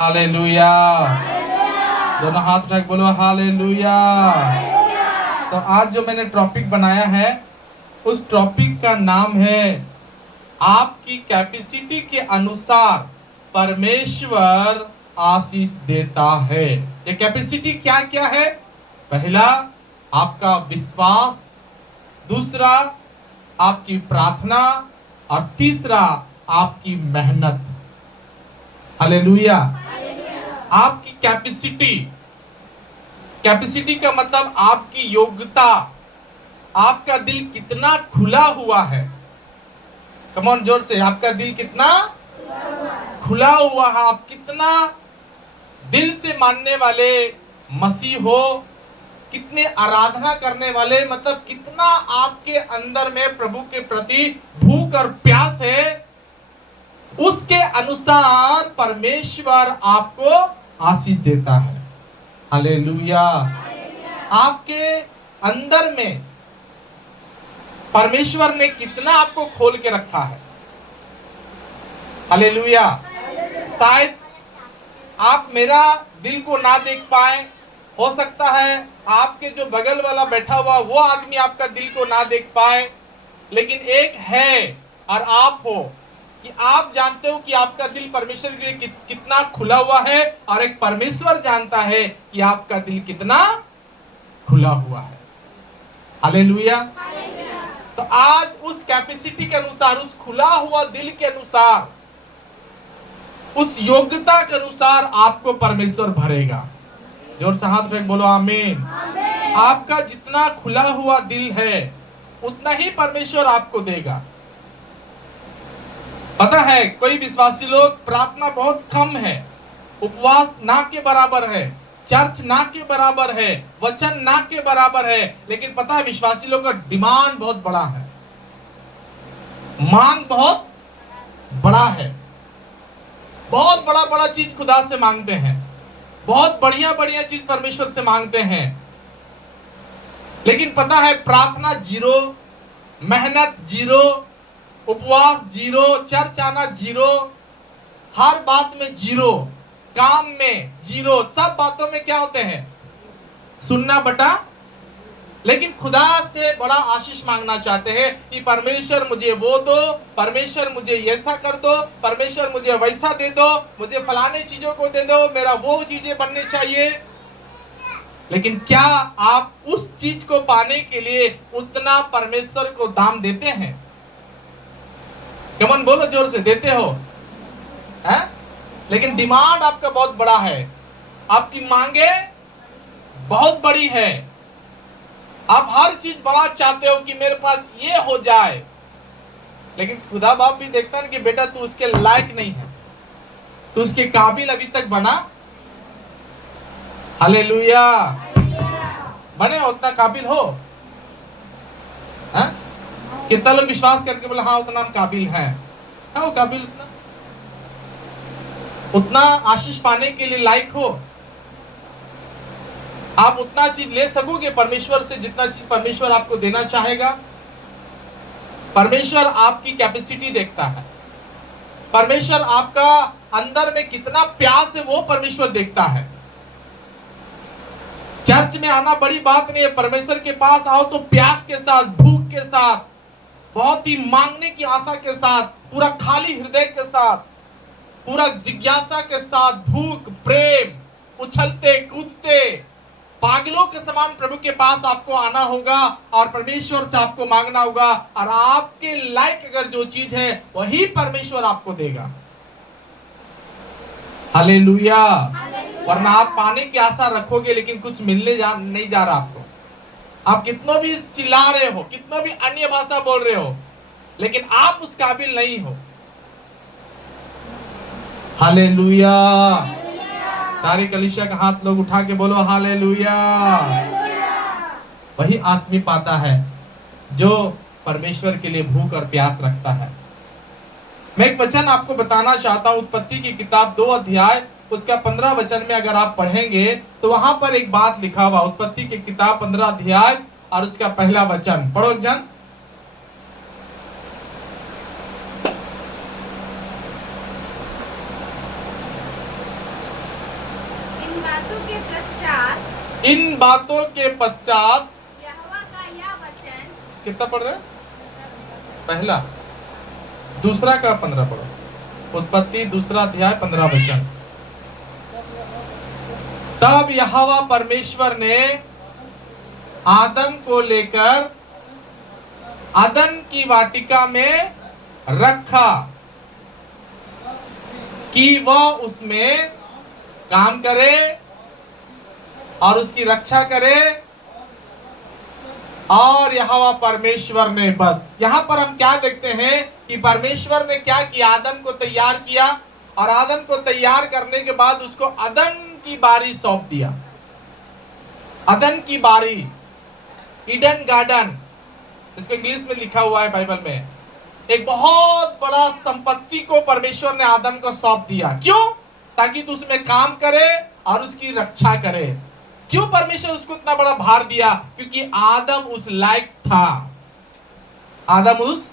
Hallelujah. दोनों हाथ उठा के बोलो हालेलुया। तो आज जो मैंने टॉपिक बनाया है उस टॉपिक का नाम है आपकी कैपेसिटी के अनुसार परमेश्वर आशीष देता है। ये कैपेसिटी क्या क्या है? पहला आपका विश्वास, दूसरा आपकी प्रार्थना और तीसरा आपकी मेहनत। हालेलुया। आपकी कैपेसिटी, कैपेसिटी का मतलब आपकी योग्यता, आपका दिल कितना खुला हुआ है। कम ऑन, जोर से, आपका दिल कितना खुला हुआ है। आप कितना दिल से मानने वाले मसीह हो, कितने आराधना करने वाले, मतलब कितना आपके अंदर में प्रभु के प्रति भूख और प्यास है, उसके अनुसार परमेश्वर आपको आशीष देता है। हालेलुया। आपके अंदर में परमेश्वर ने कितना आपको खोल के रखा है। हालेलुया। शायद आप मेरा दिल को ना देख पाए, हो सकता है आपके जो बगल वाला बैठा हुआ वो आदमी आपका दिल को ना देख पाए, लेकिन एक है और आप हो कि आप जानते हो कि आपका दिल परमेश्वर के लिए कितना खुला हुआ है, और एक परमेश्वर जानता है कि आपका दिल कितना खुला हुआ है। हालेलुया। तो आज उस कैपेसिटी के अनुसार, उस खुला हुआ दिल के अनुसार, उस योग्यता के अनुसार आपको परमेश्वर भरेगा। जोर से हाथ उठा के बोलो आमीन। आपका जितना खुला हुआ दिल है उतना ही परमेश्वर आपको देगा। पता है, कोई विश्वासी लोग प्रार्थना बहुत कम है, उपवास ना के बराबर है, चर्च ना के बराबर है, वचन ना के बराबर है, लेकिन पता है विश्वासी लोग का डिमांड बहुत बड़ा है, मांग बहुत बड़ा है। बहुत बड़ा बड़ा चीज खुदा से मांगते हैं, बहुत बढ़िया बढ़िया चीज परमेश्वर से मांगते हैं, लेकिन पता है प्रार्थना जीरो, मेहनत जीरो, उपवास जीरो, चर्च आना जीरो, हर बात में जीरो, काम में जीरो, सब बातों में क्या होते हैं? सुनना बटा। लेकिन खुदा से बड़ा आशीष मांगना चाहते हैं कि परमेश्वर मुझे वो दो, परमेश्वर मुझे ऐसा कर दो, परमेश्वर मुझे वैसा दे दो, मुझे फलाने चीजों को दे दो, मेरा वो चीजें बनने चाहिए। लेकिन क्या आप उस चीज को पाने के लिए उतना परमेश्वर को दाम देते हैं? कमन बोलो जोर से, देते हो? है? लेकिन डिमांड आपका बहुत बड़ा है, आपकी मांगे बहुत बड़ी है, आप हर चीज बड़ा चाहते हो कि मेरे पास ये हो जाए, लेकिन खुदा बाप भी देखता है कि बेटा तू उसके लायक नहीं है, तू उसके काबिल अभी तक बना। हालेलुया। बने उतना काबिल हो? कितना लोग विश्वास करके बोले हाँ उतना हम काबिल हैं? वो काबिल उतना आशीष पाने के लिए लायक हो? आप उतना चीज ले सकोगे परमेश्वर से जितना चीज परमेश्वर आपको देना चाहेगा? परमेश्वर आपकी कैपेसिटी देखता है, परमेश्वर आपका अंदर में कितना प्यास है वो परमेश्वर देखता है। चर्च में आना बड़ी बात नहीं है, परमेश्वर के पास आओ तो प्यास के साथ, भूख के साथ, बहुत ही मांगने की आशा के साथ, पूरा खाली हृदय के साथ, पूरा जिज्ञासा के साथ, भूख, प्रेम, उछलते कूदते पागलों के समान प्रभु के पास आपको आना होगा और परमेश्वर से आपको मांगना होगा, और आपके लायक अगर जो चीज है वही परमेश्वर आपको देगा। हालेलुया। वरना आप पाने की आशा रखोगे लेकिन कुछ मिलने नहीं जा रहा आपको। आप कितना भी चिल्ला रहे हो, कितना भी अन्य भाषा बोल रहे हो, लेकिन आप उस काबिल नहीं हो। हालेलुया। सारे कलीसिया का हाथ लोग उठा के बोलो हालेलुया। वही आदमी पाता है जो परमेश्वर के लिए भूख और प्यास रखता है। मैं एक वचन आपको बताना चाहता हूं, उत्पत्ति की किताब 2 अध्याय उसका 15 वचन में अगर आप पढ़ेंगे तो वहां पर एक बात लिखा हुआ, उत्पत्ति की किताब 15 अध्याय और उसका पहला वचन पढ़ो एक जन। इन बातों के पश्चात यहोवा का यह वचन। कितना पढ़ रहे हैं? पहला, दूसरा का 15 पढ़ो। उत्पत्ति 2 अध्याय 15 वचन। तब यहोवा परमेश्वर ने आदम को लेकर अदन की वाटिका में रखा कि वह उसमें काम करे और उसकी रक्षा करे। और यहोवा परमेश्वर ने, बस यहां पर हम क्या देखते हैं कि परमेश्वर ने क्या किया, आदम को तैयार किया और आदम को तैयार करने के बाद उसको अदन की बारी सौंप दिया। अदन की बारी, ईडन गार्डन, इसको इंग्लिश में लिखा हुआ है बाइबल में। एक बहुत बड़ा संपत्ति को परमेश्वर ने आदम को सौंप दिया। क्यों? ताकि तू उसमें काम करे और उसकी रक्षा करे। क्यों परमेश्वर उसको इतना बड़ा भार दिया? क्योंकि आदम उस लायक था। आदम उस,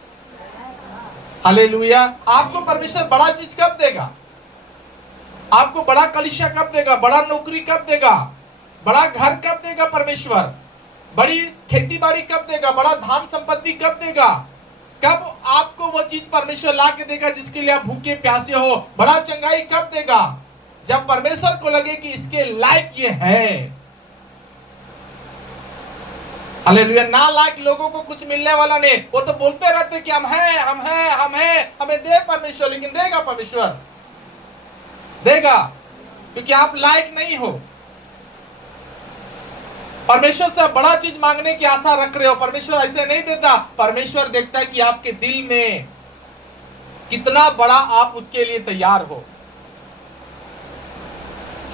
हालेलुया। आपको परमेश्वर बड़ा चीज कब देगा? आपको बड़ा कलीसिया कब देगा? बड़ा नौकरी कब देगा? बड़ा घर कब देगा परमेश्वर? बड़ी खेती बाड़ी कब देगा? बड़ा धान संपत्ति कब देगा? कब आपको वो चीज परमेश्वर ला के देगा जिसके लिए आप भूखे प्यासे हो? बड़ा चंगाई कब देगा? जब परमेश्वर को लगे कि इसके लायक ये है। हालेलुया। ना लायक लोगों को कुछ मिलने वाला नहीं। वो तो बोलते रहते कि हम हैं, हम हैं, हम हैं, हमें दे परमेश्वर, लेकिन देगा परमेश्वर? देगा, क्योंकि आप लायक नहीं हो। परमेश्वर से बड़ा चीज मांगने की आशा रख रहे हो, परमेश्वर ऐसे नहीं देता। परमेश्वर देखता है कि आपके दिल में कितना बड़ा आप उसके लिए तैयार हो।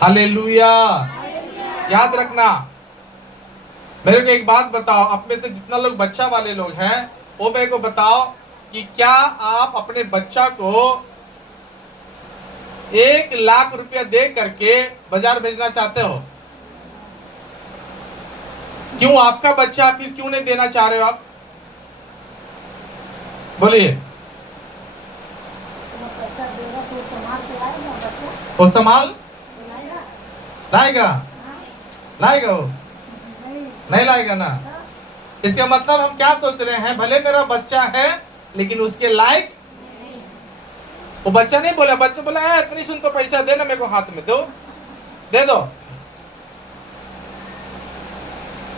हालेलुया। याद रखना। मेरे को एक बात बताओ, आप में से जितना लोग बच्चा वाले लोग हैं वो मेरे को बताओ कि क्या आप अपने बच्चा को 1 लाख रुपया दे करके बाजार भेजना चाहते हो? क्यों? आपका बच्चा, फिर क्यों नहीं देना चाह रहे हो आप? बोलिए। वो संभाल लाएगा? लाएगा वो? नहीं लाएगा ना। इसका मतलब हम क्या सोच रहे हैं? भले मेरा बच्चा है लेकिन उसके लायक। वो बच्चा नहीं बोला, बच्चा बोला इतनी सुन तो पैसा देना मेरे को, हाथ में दो, दे दो।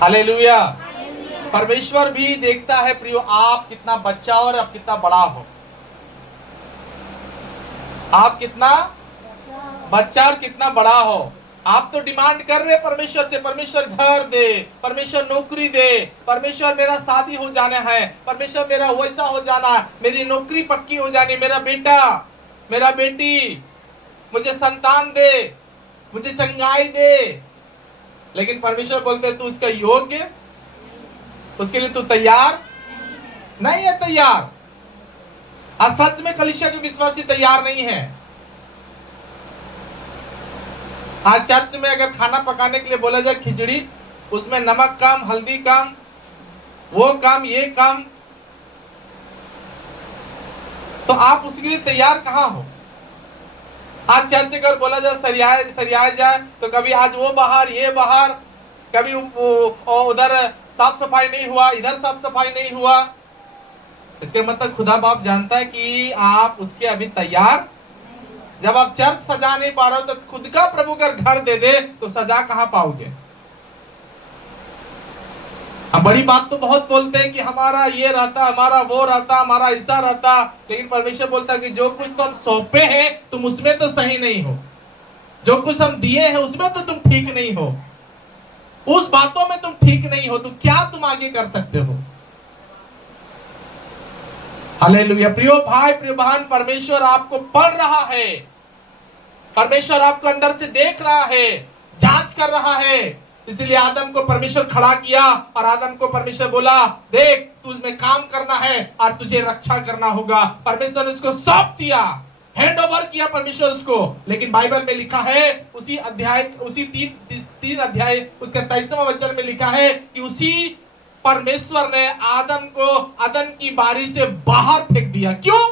हालेलुया। परमेश्वर भी देखता है प्रियो, आप कितना बच्चा और आप कितना बड़ा हो। आप कितना बच्चा और कितना बड़ा हो। आप तो डिमांड कर रहे परमेश्वर से, परमेश्वर घर दे, परमेश्वर नौकरी दे, परमेश्वर मेरा शादी हो जाना है, परमेश्वर मेरा वैसा हो जाना, मेरी नौकरी पक्की हो जानी, मेरा बेटा, मेरा बेटी, मुझे संतान दे, मुझे चंगाई दे। लेकिन परमेश्वर बोलते तू इसका योग्य, उसके लिए तू तैयार नहीं है। तैयार आज सच में कलीसिया के विश्वासी तैयार नहीं है। आज चर्च में अगर खाना पकाने के लिए बोला जाए खिचड़ी, उसमें नमक कम, हल्दी कम, वो कम, ये कम, तो आप उसके लिए तैयार कहां हो? आज चर्च अगर बोला जाए सरियाया जाए तो कभी आज वो बाहर, ये बाहर, कभी उधर साफ सफाई नहीं हुआ, इधर साफ सफाई नहीं हुआ। इसके मतलब खुदा बाप जानता है कि आप उसके अभी तैयार। जब आप चर्च सजा नहीं पा रहे हो तो खुद का प्रभु अगर घर दे दे तो सजा कहां पाओगे? हम बड़ी बात तो बहुत बोलते हैं कि हमारा ये रहता, हमारा वो रहता, हमारा ऐसा रहता, लेकिन परमेश्वर बोलता है कि जो कुछ तुम सौंपे हैं तुम उसमें तो सही नहीं हो, जो कुछ हम दिए हैं उसमें तो तुम ठीक नहीं हो, उस बातों में तुम ठीक नहीं हो, तो क्या तुम आगे कर सकते हो? हालेलुया। प्रियो भाई, प्रियो बहन, परमेश्वर आपको पढ़ रहा है, परमेश्वर आपको अंदर से देख रहा है, जांच कर रहा है। इसलिए आदम को परमेश्वर खड़ा किया और आदम को परमेश्वर बोला देख तुझमें काम करना है और तुझे रक्षा करना होगा। परमेश्वर ने उसको सौंप दिया, हैंड ओवर किया परमेश्वर उसको। लेकिन बाइबल में लिखा है उसी अध्याय, उसी तीन अध्याय उसका 23वां वचन में लिखा है कि उसी परमेश्वर ने आदम को अदन की बारी से बाहर फेंक दिया। क्यों?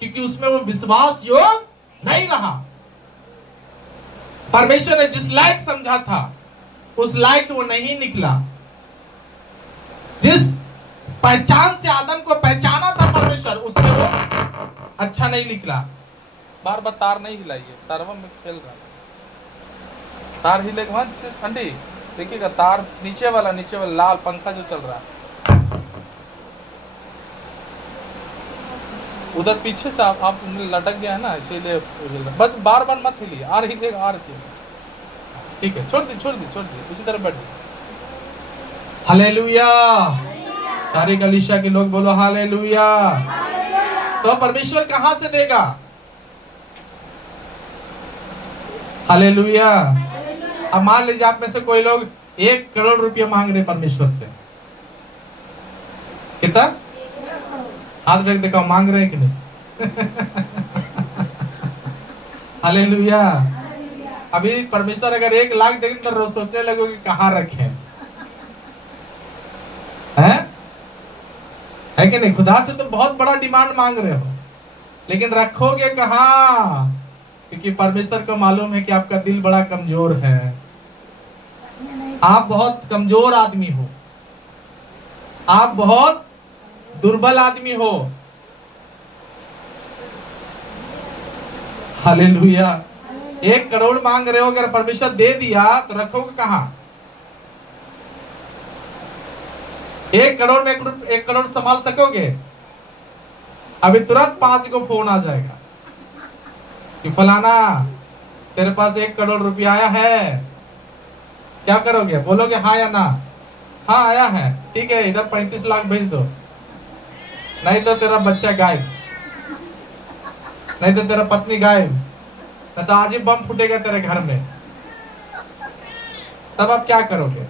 क्योंकि उसमें वो विश्वास योग्य नहीं रहा। परमेश्वर ने जिस लायक समझा था उस लायक वो नहीं निकला। जिस पहचान से आदम को पहचाना था परमेश्वर, उसमें वो अच्छा नहीं निकला। बार बार तार नहीं हिलाइए, तारवा में खेल रहा है। तार हिलेगा ठंडी, देखिएगा तार नीचे वाला लाल पंखा जो चल रहा है उधर पीछे से आप लटक गया है ना, इसीलिए बस बार बार मत हिलिए। आर हिलेगा, आर हिलेगा, ठीक है, छोड़ दी उसी तरह बैठ। हालेलुया। सारी कलीसिया के लोग बोलो हालेलुया। तो परमेश्वर कहां से देगा? हालेलुया। अब मान लीजिए आप में से कोई लोग 1 करोड़ रुपया मांग रहे परमेश्वर से। कितना? हाथ रख देखो, मांग रहे हैं कि नहीं? हालेलुया। अभी परमेश्वर अगर 1 लाख देंगे तो सोचने लगोगे कहां रखे हैं? है कि नहीं? खुदा से तो बहुत बड़ा डिमांड मांग रहे हो, लेकिन रखोगे कहां? क्योंकि परमेश्वर को मालूम है कि आपका दिल बड़ा कमजोर है। आप बहुत कमजोर आदमी हो, आप बहुत दुर्बल आदमी हो। हालेलुया। 1 करोड़ मांग रहे हो, अगर परमेश्वर दे दिया तो रखोगे कहां? 1 करोड़ में 1 करोड़ संभाल सकोगे? अभी तुरंत 5 को फोन आ जाएगा कि फलाना तेरे पास 1 करोड़ रुपया आया है, क्या करोगे? बोलोगे हाँ या ना? हाँ आया है, ठीक है, इधर 35 लाख भेज दो, नहीं तो तेरा बच्चा गायब, नहीं तो तेरा पत्नी गायब, नहीं तो आज ही बम फूटेगा तेरे घर में। तब आप क्या करोगे?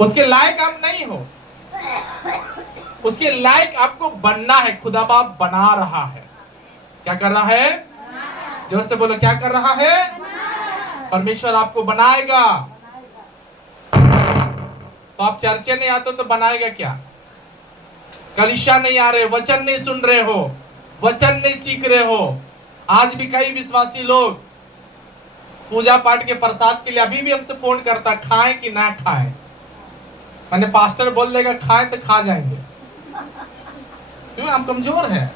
उसके लायक आप नहीं हो, उसके लायक आपको बनना है। खुदा बाप बना रहा है। क्या कर रहा है? जोर से बोलो, क्या कर रहा है? परमेश्वर आपको बनाएगा। तो आप चर्चे नहीं आते तो बनाएगा क्या? कलीसिया नहीं आ रहे, वचन नहीं सुन रहे हो, वचन नहीं सीख रहे हो। आज भी कई विश्वासी लोग पूजा पाठ के प्रसाद के लिए अभी भी हमसे फोन करता, खाएं कि ना खाएं। मैंने पास्टर बोल देगा खाएं तो खा जाएंगे। क्यों? हम कमजोर हैं।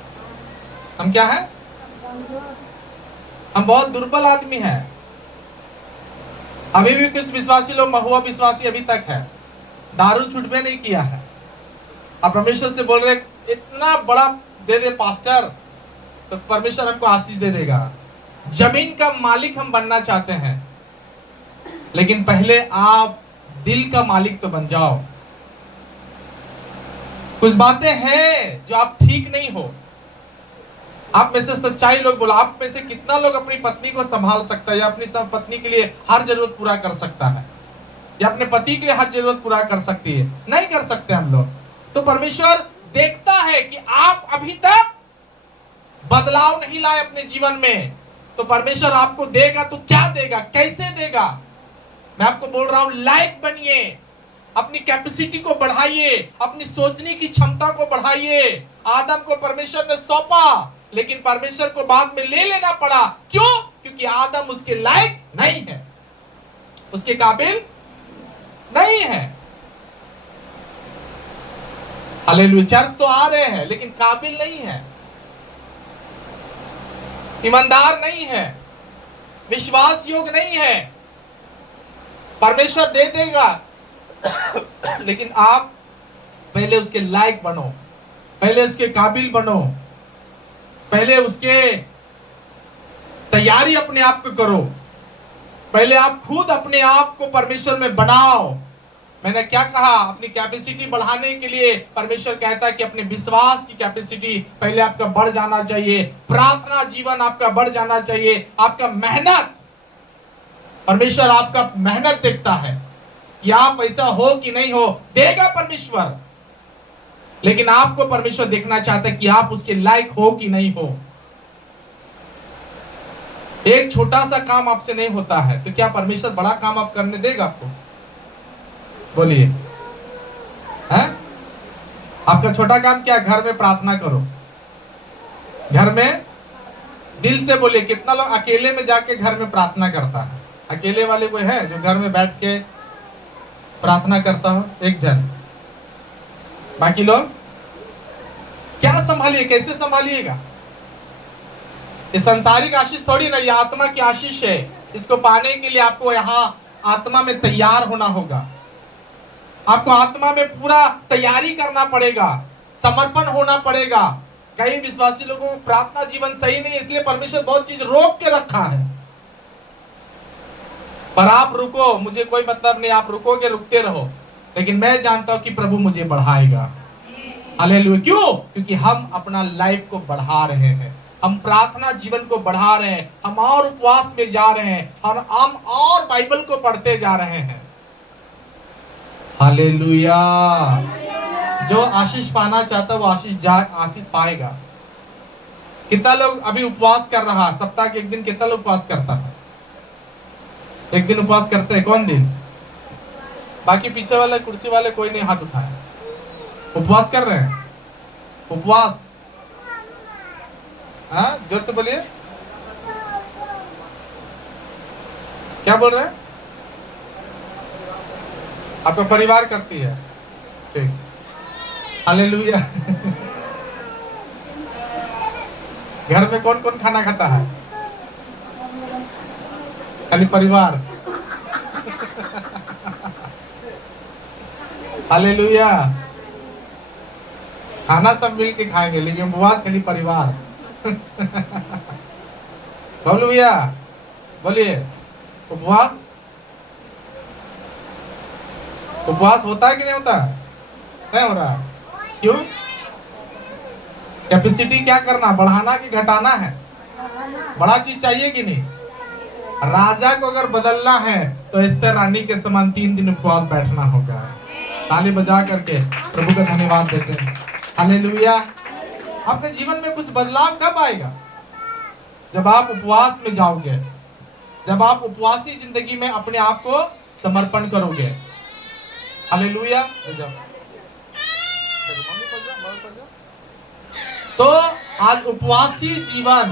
हम क्या है? हम बहुत दुर्बल आदमी हैं। अभी भी कुछ विश्वासी लोग, महुआ विश्वासी अभी तक है, दारू छूटने नहीं किया है। अब परमेश्वर से बोल रहे इतना बड़ा दे दे पास्टर, तो परमेश्वर हमको आशीष दे देगा। जमीन का मालिक हम बनना चाहते हैं, लेकिन पहले आप दिल का मालिक तो बन जाओ। कुछ बातें हैं जो आप ठीक नहीं हो। आप में से सच्चाई लोग बोला, आप में से कितना लोग अपनी पत्नी को संभाल सकता है, या अपनी पत्नी के लिए हर जरूरत पूरा कर सकता है, या अपने पति के लिए हर जरूरत पूरा कर सकती है? नहीं कर सकते हम लोग। तो परमेश्वर देखता है कि आप अभी तक बदलाव नहीं लाए अपने जीवन में, तो परमेश्वर आपको देगा तो क्या देगा, कैसे देगा? मैं आपको बोल रहा हूं, लायक बनिए, अपनी कैपेसिटी को बढ़ाइए, अपनी सोचने की क्षमता को बढ़ाइए। आदम को परमेश्वर ने सौंपा, लेकिन परमेश्वर को बाद में ले लेना पड़ा। क्यों? क्योंकि आदम उसके लायक नहीं है, उसके काबिल नहीं है। हालेलुया। चर्च तो आ रहे हैं, लेकिन काबिल नहीं है, ईमानदार नहीं है, विश्वास योग्य नहीं है। परमेश्वर दे देगा, लेकिन आप पहले उसके लायक बनो, पहले उसके काबिल बनो, पहले उसके तैयारी अपने आप को करो। पहले आप खुद अपने आप को परमेश्वर में बनाओ। मैंने क्या कहा? अपनी कैपेसिटी बढ़ाने के लिए परमेश्वर कहता है कि अपने विश्वास की कैपेसिटी पहले आपका बढ़ जाना चाहिए, प्रार्थना जीवन आपका बढ़ जाना चाहिए, आपका मेहनत। परमेश्वर आपका मेहनत देखता है कि आप ऐसा हो कि नहीं हो, देगा परमेश्वर, लेकिन आपको परमेश्वर देखना चाहता है कि आप उसके लायक हो कि नहीं हो। एक छोटा सा काम आपसे नहीं होता है, तो क्या परमेश्वर बड़ा काम आप करने देगा आपको? बोलिए, हैं? आपका छोटा काम क्या? घर में प्रार्थना करो, घर में दिल से बोलिए। कितना लोग अकेले में जाके घर में प्रार्थना करता है? अकेले वाले कोई है जो घर में बैठ के प्रार्थना करता हो? एक जन। बाकी लोग क्या संभालिए, कैसे संभालिएगा? ये संसारिक आशीष थोड़ी ना, ये आत्मा की आशीष है। इसको पाने के लिए आपको यहाँ आत्मा में तैयार होना होगा। आपको आत्मा में पूरा तैयारी करना पड़ेगा, समर्पण होना पड़ेगा। कई विश्वासी लोगों को प्रार्थना जीवन सही नहीं, इसलिए परमेश्वर बहुत चीज रोक के रखा है। पर आप रुको, मुझे कोई मतलब नहीं, आप रुकोगे, रुकते रहो, लेकिन मैं जानता हूं कि प्रभु मुझे बढ़ाएगा। हालेलुया। क्यों? क्योंकि हम अपना लाइफ को बढ़ा रहे हैं, हम प्रार्थना जीवन को बढ़ा रहे हैं, हम और उपवास में जा रहे हैं, हम और बाइबल को पढ़ते जा रहे हैं। हालेलुया। जो आशीष पाना चाहता है वो आशीष पाएगा। कितना लोग अभी उपवास कर रहा है? सप्ताह के एक दिन कितना लोग उपवास करता है? एक दिन उपवास करते हैं? कौन दिन? बाकी पीछे वाले कुर्सी वाले कोई नहीं हाथ उठाया। उपवास कर रहे हैं? उपवास, हाँ जोर से बोलिए। क्या बोल रहे हैं? आपका परिवार करती है? ठीक। हालेलुया। घर में कौन कौन खाना खाता है? खाली परिवार। हालेलुया। खाना सब मिल के खाएंगे, लेकिन उपवास खाली परिवार। हालेलुया। बोलिए। उपवास उपवास होता है कि नहीं होता? नहीं हो रहा। क्यों? कैपेसिटी क्या करना, बढ़ाना कि घटाना है? बड़ा चीज चाहिए कि नहीं? राजा को अगर बदलना है तो एस्तर रानी के समान 3 दिन उपवास बैठना होगा। ताली बजा करके प्रभु का धन्यवाद देते हैं। हालेलुया। आपके जीवन में कुछ बदलाव कब आएगा? जब आप उपवास में जाओगे, जब आप उपवासी जिंदगी में अपने आप को समर्पण करोगे। हालेलुया। तो आज उपवासी जीवन,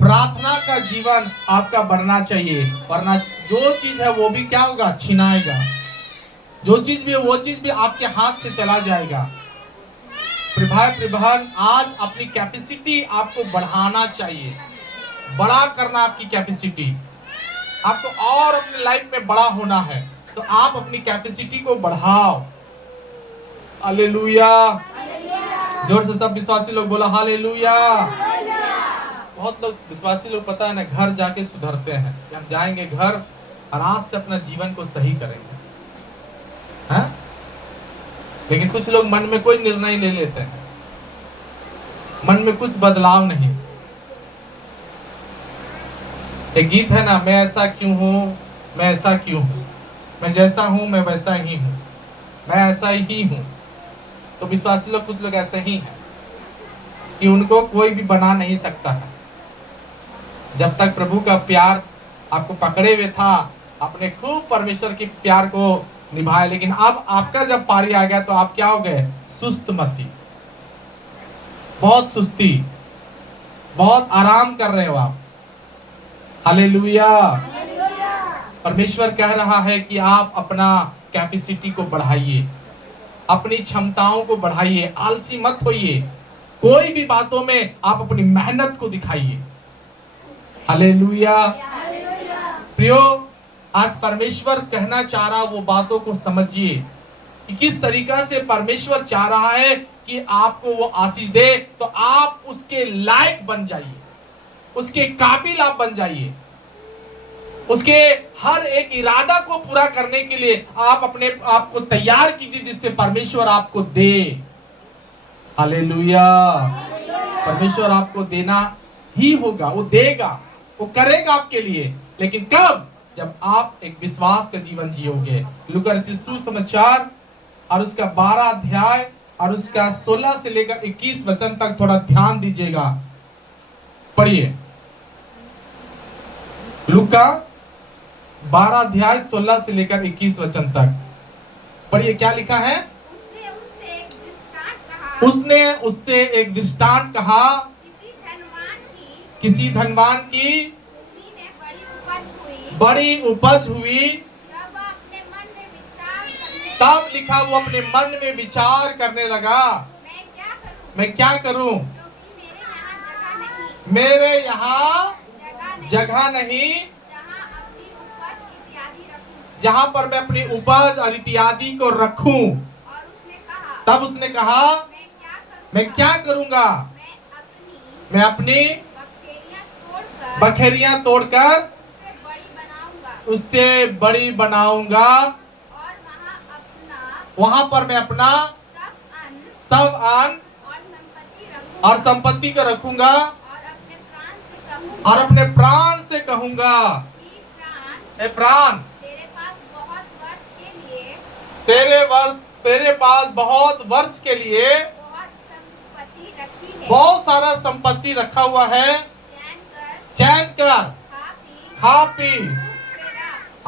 प्रार्थना का जीवन आपका बढ़ना चाहिए, वरना जो चीज है वो भी क्या होगा? छिनाएगा। जो चीज भी है वो चीज भी आपके हाथ से चला जाएगा। भाई आज अपनी कैपेसिटी आपको बढ़ाना चाहिए, बड़ा करना आपकी कैपेसिटी। आपको और अपनी लाइफ में बड़ा होना है तो आप अपनी कैपेसिटी को बढ़ाओ। हालेलुया। जोर से सब विश्वासी लोग बोला हालेलुया। बहुत लोग विश्वासी लोग पता है ना, घर जाके सुधरते हैं कि हम जाएंगे घर और आज से अपना जीवन को सही करेंगे, हाँ? लेकिन कुछ लोग मन में कोई निर्णय ले लेते हैं, मन में कुछ बदलाव नहीं। एक गीत है ना, मैं ऐसा क्यों हूँ, मैं ऐसा क्यों हूँ, मैं जैसा हूँ मैं वैसा ही हूँ, मैं ऐसा ही हूँ। तो विश्वासी लोग कुछ लोग ऐसे ही हैं कि उनको कोई भी बना नहीं सकता है। जब तक प्रभु का प्यार आपको पकड़े हुए था, आपने खूब परमेश्वर के प्यार को निभाया, लेकिन अब आपका जब पारी आ गया तो आप क्या हो गए? सुस्त मसीह। बहुत सुस्ती, बहुत आराम कर रहे हो आप। हालेलुया। परमेश्वर कह रहा है कि आप अपना कैपेसिटी को बढ़ाइए, अपनी क्षमताओं को बढ़ाइए, आलसी मत होइए। कोई भी बातों में आप अपनी मेहनत को दिखाइए। हालेलुया। प्रियो, आज परमेश्वर कहना चाह रहा वो बातों को समझिए कि किस तरीका से परमेश्वर चाह रहा है कि आपको वो आशीष दे, तो आप उसके लायक बन जाइए, उसके काबिल आप बन जाइए। उसके हर एक इरादा को पूरा करने के लिए आप अपने आप को तैयार कीजिए, जिससे परमेश्वर आपको दे। हालेलुया। परमेश्वर आपको देना ही होगा, वो देगा, वो करेगा आपके लिए, लेकिन कब? जब आप एक विश्वास का जीवन जियोगे। लूका रचित सुसमाचार और उसका 12 अध्याय और उसका 16 से लेकर 21 वचन तक थोड़ा ध्यान दीजिएगा, पढ़िए। लूका 12 अध्याय 16 से लेकर 21 वचन तक पढ़िए। क्या लिखा है? उसने उससे एक दृष्टांत कहा, किसी धनवान की भूमि में बड़ी उपज हुई। बड़ी उपज हुई। जब वह अपने मन में विचार करने तब लिखा वो अपने मन में विचार करने लगा, मैं क्या करूं? मैं क्या करूं, क्योंकि मेरे यहाँ जगह मेरे यहाँ नहीं, जगह नहीं, जहाँ अपनी उपज इत्यादि रखूं। जहां पर मैं अपनी उपज और इत्यादि को रखूं। और उसने कहा, तब उसने कहा, मैं क्या करूंगा? मैं अपनी बखेरियां तोड़कर उससे बड़ी बनाऊंगा। वहां पर मैं अपना सब अन्न और संपत्ति को रखूंगा और अपने प्राण से कहूंगा, ए प्राण, तेरे पास बहुत वर्ष के लिए बहुत सारा संपत्ति रखा हुआ है। चैन कर, खा पी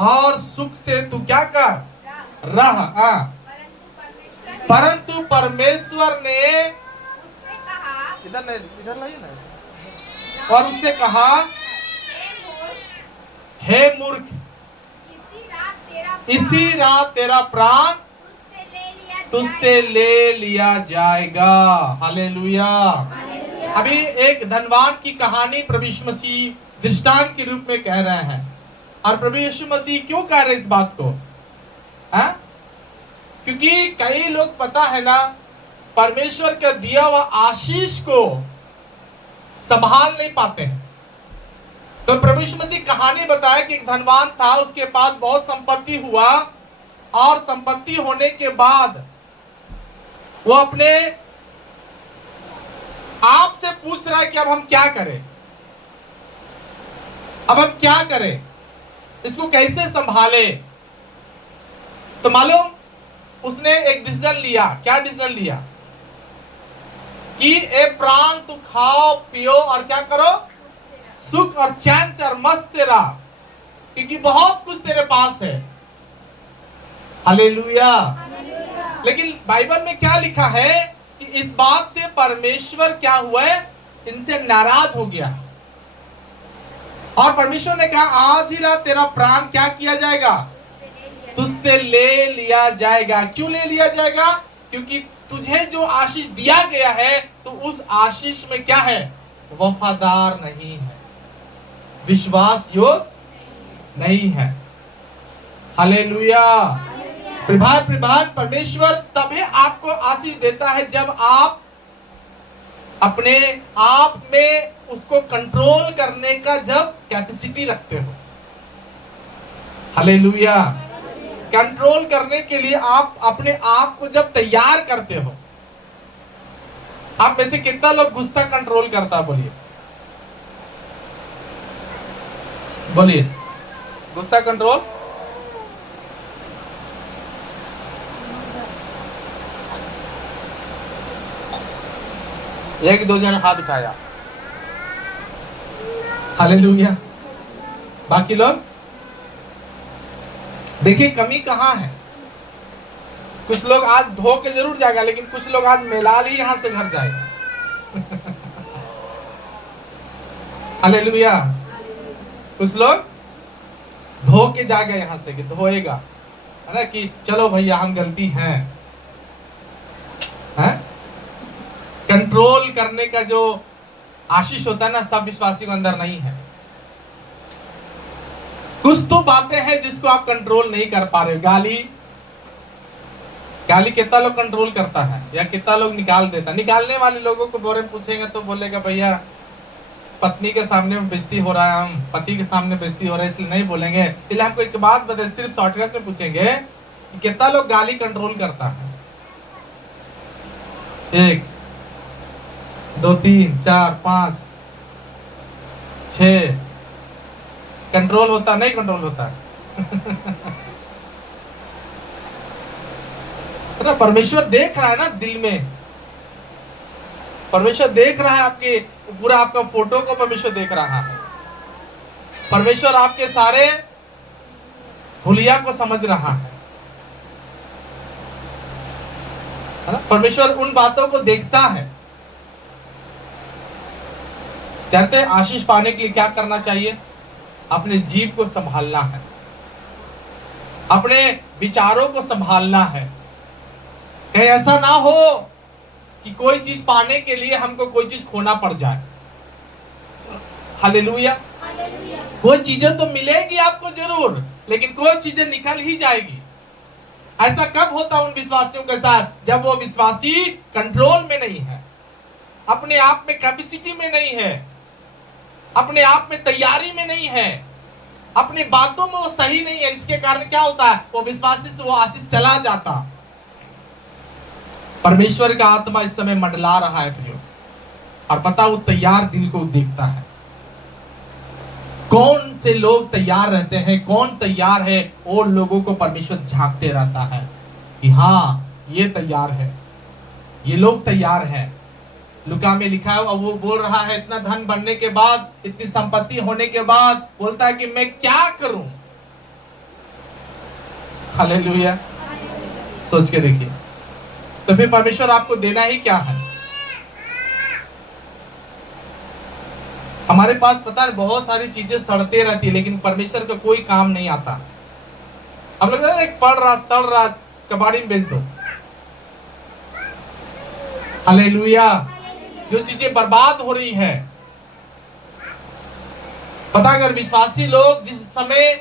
और सुख से तू क्या कर, रह। परंतु परमेश्वर ने इधर लाइए ना, और उससे कहा, हे मूर्ख, इसी रात तेरा प्राण तुझसे ले लिया जाएगा। हालेलुया। अभी एक धनवान की कहानी प्रभु यीशु मसीह दृष्टांत के रूप में कह रहे हैं। और प्रभु यीशु मसीह क्यों कह रहे इस बात को? क्योंकि कई लोग, पता है ना, परमेश्वर का दिया हुआ आशीष को संभाल नहीं पाते हैं। तो प्रभु यीशु मसीह कहानी बताया कि एक धनवान था, उसके पास बहुत संपत्ति हुआ और संपत्ति होने के बाद वो अपने आप से पूछ रहा है कि अब हम क्या करें, अब हम क्या करें, इसको कैसे संभाले। तो मालूम, उसने एक डिसीजन लिया। क्या डिसीजन लिया? कि ए प्राण, तू खाओ पियो और क्या करो, सुख और चैन से और मस्त रह, क्योंकि बहुत कुछ तेरे पास है। हालेलुया। लेकिन बाइबल में क्या लिखा है कि इस बात से परमेश्वर क्या हुआ है, इनसे नाराज हो गया। और परमेश्वर ने कहा, आज ही रात तेरा प्राण क्या किया जाएगा, तुझसे ले लिया जाएगा। क्यों ले लिया जाएगा? क्योंकि तुझे जो आशीष दिया गया है, तो उस आशीष में क्या है, वफादार नहीं है, विश्वास योग्य नहीं है। हालेलुया। प्रभात परमेश्वर तभी आपको आशीष देता है जब आप अपने आप में उसको कंट्रोल करने का जब कैपेसिटी रखते हो। हालेलुया। कंट्रोल करने के लिए आप अपने आप को जब तैयार करते हो। आप में से कितना लोग गुस्सा कंट्रोल करता है? बोलिए बोलिए, गुस्सा कंट्रोल। एक दो जन हाथ उठाया। हालेलुया। बाकी लोग देखिए कमी कहाँ है। कुछ लोग आज धो के जरूर जाएगा, लेकिन कुछ लोग आज मेलाल ही यहां से घर जाएगा। हालेलुया। कुछ लोग धो के जाएगा यहां से, कि धोएगा, है ना, कि चलो भैया हम गलती हैं। कंट्रोल करने का जो आशीष होता है ना, सब विश्वासी को अंदर नहीं है। कुछ तो बातें हैं जिसको आप कंट्रोल नहीं कर पा रहे। गाली कितना लोग कंट्रोल करता है, या कितना लोग निकाल देता। निकालने वाले लोगों को बोरे पूछेंगे तो बोलेगा, भैया पत्नी के सामने में बेइज्जती हो रहा है, हम पति के सामने बेइज्जती हो रहा है, इसलिए नहीं बोलेंगे। इसलिए हमको एक बात बता, सिर्फ शॉर्टकट में पूछेंगे कि कितना लोग गाली कंट्रोल करता है। 1 2 3 4 5 6 कंट्रोल होता, नहीं कंट्रोल होता। तो ना परमेश्वर देख रहा है ना दिल में। परमेश्वर देख रहा है आपके पूरा, आपका फोटो को परमेश्वर देख रहा है। परमेश्वर आपके सारे हुलिया को समझ रहा है ना? परमेश्वर उन बातों को देखता है। कहते हैं आशीष पाने के लिए क्या करना चाहिए? अपने जीव को संभालना है, अपने विचारों को संभालना है। कहीं ऐसा ना हो कि कोई चीज पाने के लिए हमको कोई चीज खोना पड़ जाए। हालेलुया। कोई चीजें तो मिलेगी आपको जरूर, लेकिन कोई चीजें निकल ही जाएगी। ऐसा कब होता है उन विश्वासियों के साथ? जब वो विश्वासी कंट्रोल में नहीं है, अपने आप में कैपेसिटी में नहीं है, अपने आप में तैयारी में नहीं है, अपनी बातों में वो सही नहीं है। इसके कारण क्या होता है? वो विश्वासी से वो आशीष चला जाता। परमेश्वर का आत्मा इस समय मंडला रहा है प्रियो, और पता वो तैयार दिल को देखता है। कौन से लोग तैयार रहते हैं, कौन तैयार है, वो लोगों को परमेश्वर झांकते रहता है कि हाँ ये तैयार है, ये लोग तैयार है। लुका में लिखा है, वो बोल रहा है इतना धन बनने के बाद, इतनी संपत्ति होने के बाद, बोलता है कि मैं क्या करूं। हालेलुया। सोच के देखिए, तो फिर परमेश्वर आपको देना ही क्या है? हमारे पास पता है बहुत सारी चीजें सड़ते रहती है, लेकिन परमेश्वर का कोई काम नहीं आता। हम लोग एक पढ़ रहा सड़ रहा, कबाड़ी में बेच दो। हालेलुया। जो चीजें बर्बाद हो रही है, पता अगर विश्वासी लोग जिस समय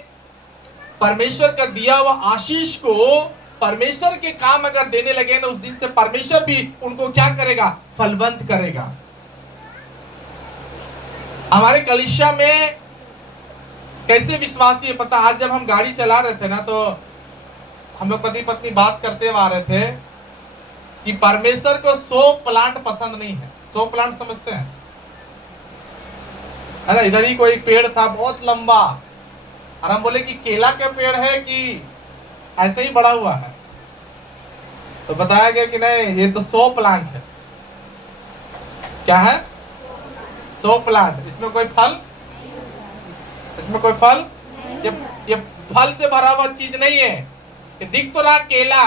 परमेश्वर का दिया हुआ आशीष को परमेश्वर के काम अगर देने लगे ना, उस दिन से परमेश्वर भी उनको क्या करेगा? फलवंत करेगा। हमारे कलीसिया में कैसे विश्वासी है पता? आज जब हम गाड़ी चला रहे थे ना, तो हम लोग पति पत्नी बात करते हुए आ रहे थे कि परमेश्वर को 100 प्लांट पसंद नहीं है। 100 प्लांट समझते हैं? अरे इधर ही कोई पेड़ था बहुत लंबा, और हम बोले कि केला का पेड़ है कि ऐसे ही बड़ा हुआ है, तो बताया गया कि नहीं, ये तो 100 प्लांट है। क्या है? 100 प्लांट। इसमें कोई फल, इसमें कोई फल, ये फल से भरा हुआ चीज नहीं है। ये दिख तो रहा केला,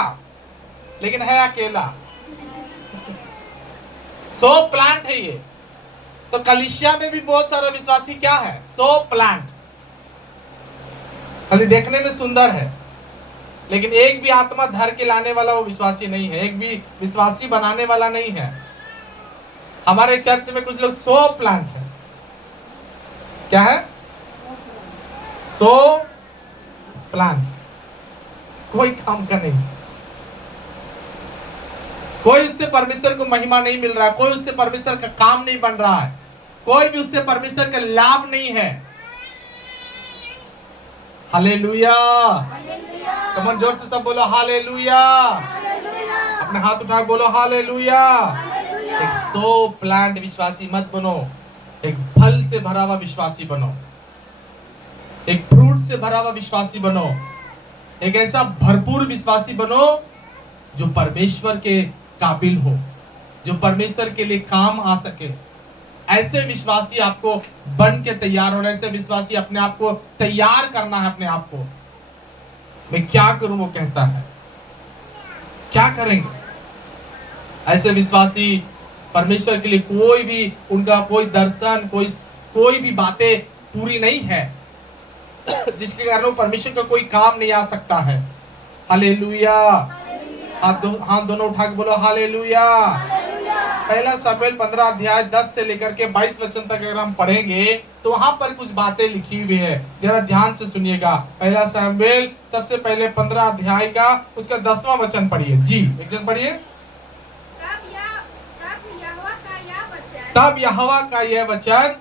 लेकिन है अकेला। 100 प्लांट है ये। तो कलीसिया में भी बहुत सारे विश्वासी क्या है? 100 प्लांट। खाली देखने में सुंदर है, लेकिन एक भी आत्मा धर के लाने वाला वो विश्वासी नहीं है, एक भी विश्वासी बनाने वाला नहीं है। हमारे चर्च में कुछ लोग 100 प्लांट है। क्या है? 100 प्लांट, कोई काम का नहीं, कोई उससे परमेश्वर को महिमा नहीं मिल रहा है, कोई उससे परमेश्वर का काम नहीं बन रहा है, कोई भी उससे परमेश्वर का लाभ नहीं है। हालेलुया। कमन जोर से सब बोलो हालेलुया। अपने हाथ उठा बोलो हालेलुया। एक 100 प्लांट विश्वासी मत बनो, एक फल से भरा हुआ विश्वासी बनो, एक फ्रूट से भरा हुआ विश्वासी बनो, एक ऐसा भरपूर विश्वासी बनो जो परमेश्वर के काबिल हो, जो परमेश्वर के लिए काम आ सके। ऐसे विश्वासी आपको बन के तैयार होना, ऐसे विश्वासी अपने आप को तैयार करना है। अपने आप को मैं क्या करूं, वो कहता है क्या करेंगे? ऐसे विश्वासी परमेश्वर के लिए कोई भी उनका कोई दर्शन, कोई भी बातें पूरी नहीं है, जिसके कारण वो परमेश्वर का कोई काम नहीं आ सकता है। हालेलुया। हाथ दोनों उठा के बोलो हालेलुया। पहला शमूएल 15 अध्याय 10 से लेकर के 22 वचन तक अगर हम पढ़ेंगे तो वहां पर कुछ बातें लिखी हुई है, जरा ध्यान से सुनिएगा। पहला शमूएल सबसे पहले 15 अध्याय का उसका 10वां वचन पढ़िए जी, एक जन पढ़िए। तब यहोवा का यह वचन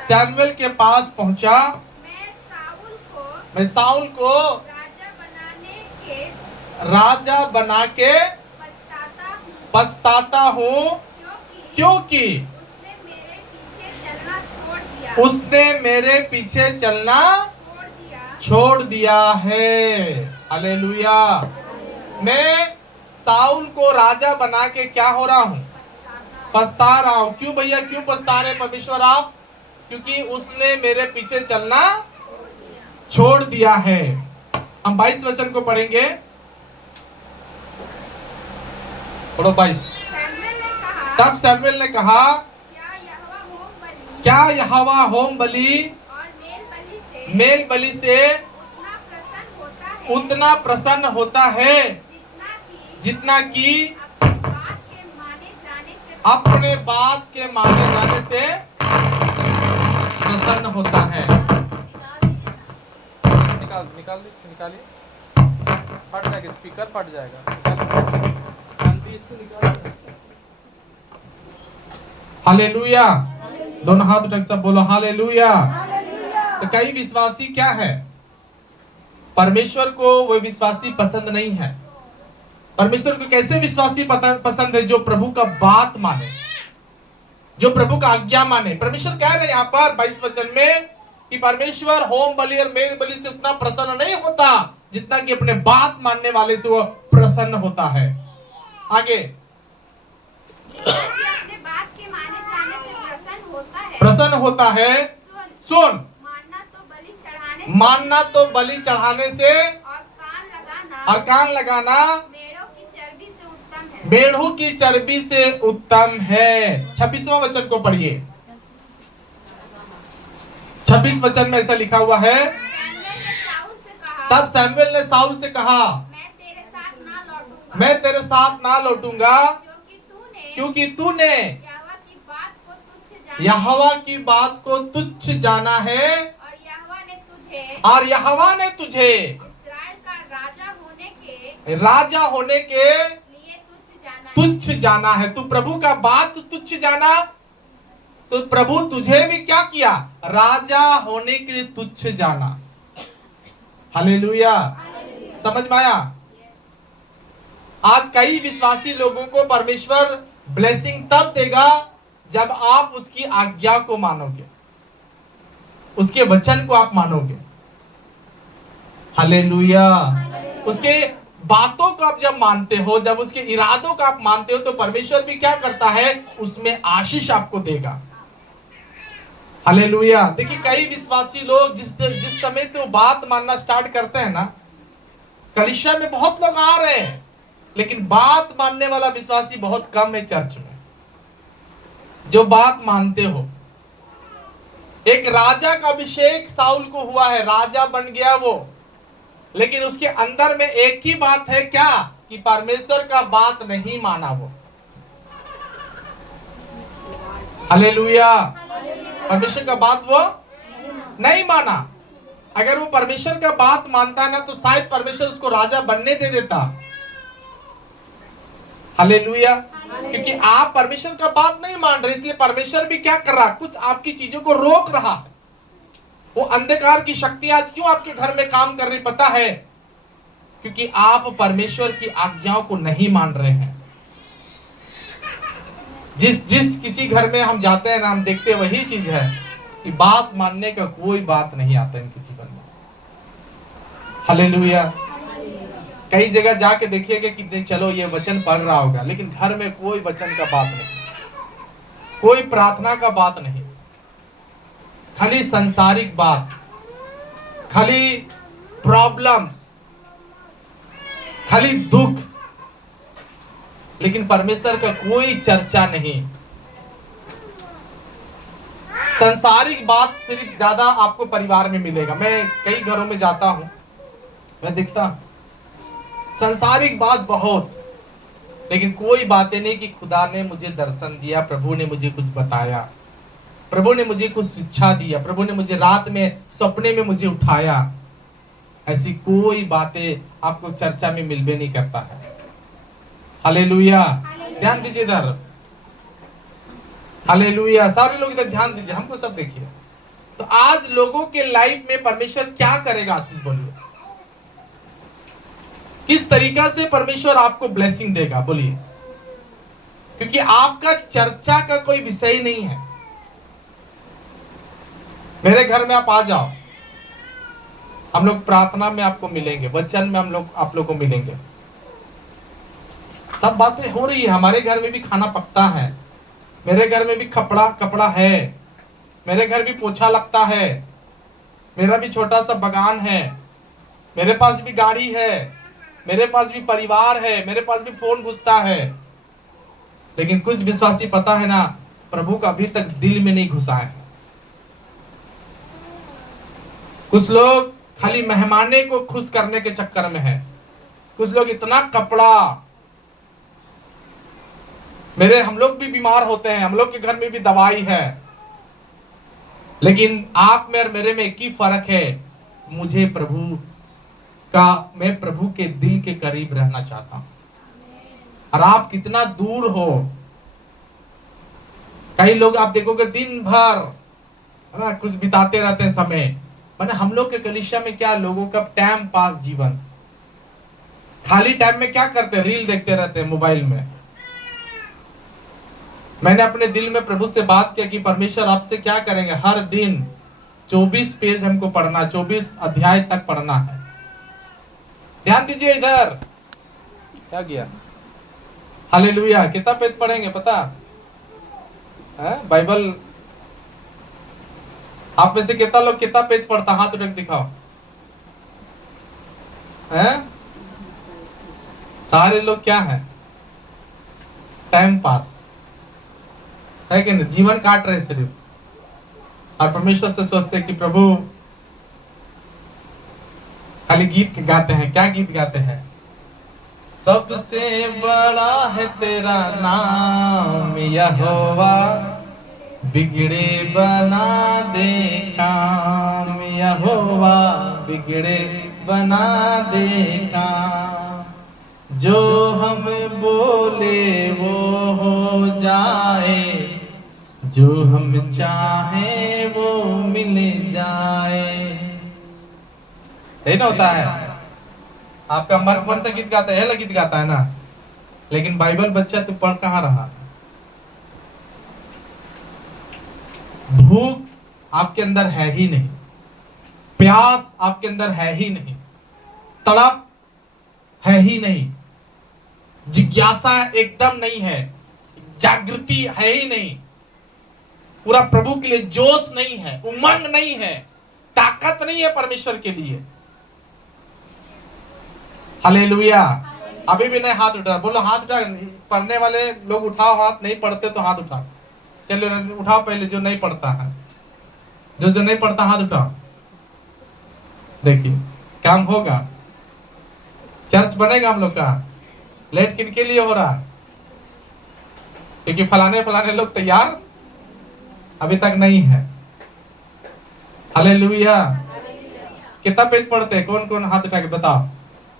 सैमुएल के पास पहुंचा, मैं साउल को राजा बना के पछताता हूँ, क्योंकि उसने मेरे पीछे चलना छोड़ दिया है। हालेलुया। मैं साउल को राजा बना के क्या हो रहा हूँ? पछता रहा हूँ। क्यों भैया, क्यों पछता रहे परमेश्वर आप? क्योंकि उसने मेरे पीछे चलना छोड़ दिया है। हम 22 वचन को पढ़ेंगे। पढ़ो 22। तब सैमुएल ने कहा क्या यहोवा होम बलि और मेल बलि से उतना प्रसन्न होता है जितना कि अपने बात के माने जाने से प्रसन्न होता है। निकालिए, फट जाएगा, स्पीकर फट जाएगा। हालेलुया, दोनों हाथ उठा के सब बोलो हालेलुया। तो कई विश्वासी क्या है, परमेश्वर को वो विश्वासी पसंद नहीं है। परमेश्वर को कैसे विश्वासी पसंद है? जो प्रभु का बात माने, जो प्रभु का आज्ञा माने। परमेश्वर कह रहे हैं यहाँ पर 22 वचन में कि परमेश्वर होम बलि और मेल बलि से उतना प्रसन्न नहीं होता जितना कि अपने बात मानने वाले से वो प्रसन्न होता है। आगे, अपने बात के माने जाने से प्रसन्न होता है। सुन, मानना तो बलि चढ़ाने से और कान लगाना मेढ़ों की चर्बी से उत्तम है। 26वां वचन को पढ़िए। 26 वचन में ऐसा लिखा हुआ है, तब सैमुएल ने साउल से कहा, मैं तेरे साथ ना लौटूंगा क्योंकि तूने यहोवा की बात को तुच्छ जाना है और यहोवा ने तुझे इस्राएल का राजा होने के तुच्छ जाना है। तू प्रभु का बात तुच्छ जाना, तो प्रभु तुझे भी क्या किया? राजा होने के लिए तुच्छ जाना। हालेलुया, समझ में आया? आज कई विश्वासी लोगों को परमेश्वर ब्लेसिंग तब देगा जब आप उसकी आज्ञा को मानोगे, उसके वचन को आप मानोगे। हालेलुया, उसके बातों को आप जब मानते हो, जब उसके इरादों को आप मानते हो, तो परमेश्वर भी क्या करता है? उसमें आशीष आपको देगा। हालेलुया। देखिए, कई विश्वासी लोग जिस समय से वो बात मानना स्टार्ट करते हैं ना, कलीसिया में बहुत लोग आ रहे हैं, लेकिन बात मानने वाला विश्वासी बहुत कम है चर्च में। जो बात मानते हो, एक राजा का अभिषेक साउल को हुआ है, राजा बन गया वो, लेकिन उसके अंदर में एक ही बात है, क्या? कि परमेश्वर का बात नहीं माना वो। हालेलुया, परमेश्वर का बात वो नहीं माना। अगर वो परमेश्वर का बात मानता ना, तो शायद परमेश्वर उसको राजा बनने दे देता। हालेलुया, क्योंकि आप परमेश्वर का बात नहीं मान रहे, इसलिए परमेश्वर भी क्या कर रहा? कुछ आपकी चीजों को रोक रहा है। वो अंधकार की शक्ति आज क्यों आपके घर में काम कर रही पता है? क्योंकि आप परमेश्वर की आज्ञाओं को नहीं मान रहे हैं। जिस किसी घर में हम जाते हैं ना, हम देखते हैं वही चीज है कि बात मानने का कोई बात नहीं आता इनके जीवन में। हालेलुया, कई जगह जाके देखिएगा कि चलो ये वचन पढ़ रहा होगा, लेकिन घर में कोई वचन का बात नहीं, कोई प्रार्थना का बात नहीं, खाली संसारिक बात, खाली प्रॉब्लम्स, खाली दुख, लेकिन परमेश्वर का कोई चर्चा नहीं। संसारिक बात सिर्फ ज्यादा आपको परिवार में मिलेगा। मैं कई घरों में जाता हूं, मैं देखता संसारिक बात बहुत, लेकिन कोई बातें नहीं कि खुदा ने मुझे दर्शन दिया, प्रभु ने मुझे कुछ बताया, प्रभु ने मुझे कुछ शिक्षा दिया, प्रभु ने मुझे रात में सपने में मुझे उठाया। ऐसी कोई बातें आपको चर्चा में मिलबे नहीं करता है। हालेलुया, ध्यान दीजिए इधर। हालेलुया, सारे लोग इधर ध्यान दीजिए, हमको सब देखिए। तो आज लोगों के लाइफ में परमेश्वर क्या करेगा? आशीष बोलिए, किस तरीका से परमेश्वर आपको ब्लेसिंग देगा? बोलिए, क्योंकि आपका चर्चा का कोई विषय नहीं है। मेरे घर में आप आ जाओ, हम लोग प्रार्थना में आपको मिलेंगे, वचन में हम लोग आप लोग को मिलेंगे, सब बातें हो रही है। हमारे घर में भी खाना पकता है, मेरे घर में भी कपड़ा है, मेरे घर भी पोछा लगता है, मेरा भी छोटा सा बगान है, मेरे पास भी गाड़ी है, मेरे पास भी परिवार है, मेरे पास भी फोन घुसता है। लेकिन कुछ विश्वासी पता है ना, प्रभु का अभी तक दिल में नहीं घुसा है। कुछ लोग खाली मेहमाने को खुश करने के चक्कर में है। कुछ लोग इतना कपड़ा, हम लोग भी बीमार होते हैं, हम लोग के घर में भी दवाई है, लेकिन आप में और मेरे में एक ही फर्क है, मैं प्रभु के दिल के करीब रहना चाहता हूं। और आप कितना दूर हो। कई लोग आप देखोगे दिन भर है ना कुछ बिताते रहते हैं समय। माने हम लोग के कलीसिया में क्या लोगों का टाइम पास जीवन, खाली टाइम में क्या करते हैं, रील देखते रहते हैं मोबाइल में। मैंने अपने दिल में प्रभु से बात किया कि परमेश्वर आपसे क्या करेंगे, हर दिन 24 पेज हमको पढ़ना, 24 अध्याय तक पढ़ना है। ध्यान दीजिए इधर क्या किया, हालेलुया। कितना पेज पढ़ेंगे पता है? बाइबल आप में से कितना लोग कितना पेज पढ़ता, हाथ उठा के दिखाओ। हैं? सारे लोग क्या है, टाइम पास है कि नहीं, जीवन काट रहे सिर्फ, और परमेश्वर से सोचते हैं कि प्रभु, खाली गीत गाते हैं। क्या गीत गाते हैं? सबसे बड़ा है तेरा नाम यहोवा, बिगड़े बना दे काम यहोवा, बिगड़े बना दे काम। जो हम बोले वो हो जाए, जो हम चाहे वो मिल जाए। यही ना होता है। आपका मन कौन सा गीत गाता है? यह गीत गाता है ना। लेकिन बाइबल बच्चा तू पढ़ कहाँ रहा? भूख आपके अंदर है ही नहीं, प्यास आपके अंदर है ही नहीं, तड़प है ही नहीं, जिज्ञासा एकदम नहीं है, जागृति है ही नहीं, पूरा प्रभु के लिए जोश नहीं है, उमंग नहीं है, ताकत नहीं है परमेश्वर के लिए। हालेलुया। अभी भी नहीं हाथ उठा, बोलो हाथ उठा। पढ़ने वाले लोग उठाओ हाथ, नहीं पढ़ते तो हाथ उठाओ। चलो उठाओ पहले, जो नहीं पढ़ता है, जो नहीं पढ़ता हाथ उठाओ। देखिए काम होगा, चर्च बनेगा हम लोग का। लेट किनके लिए हो रहा है? क्योंकि फलाने लोग तैयार अभी तक नहीं है। हालेलुया। कितना पेज पढ़ते हैं? कौन कौन हाथ उठा के बताओ।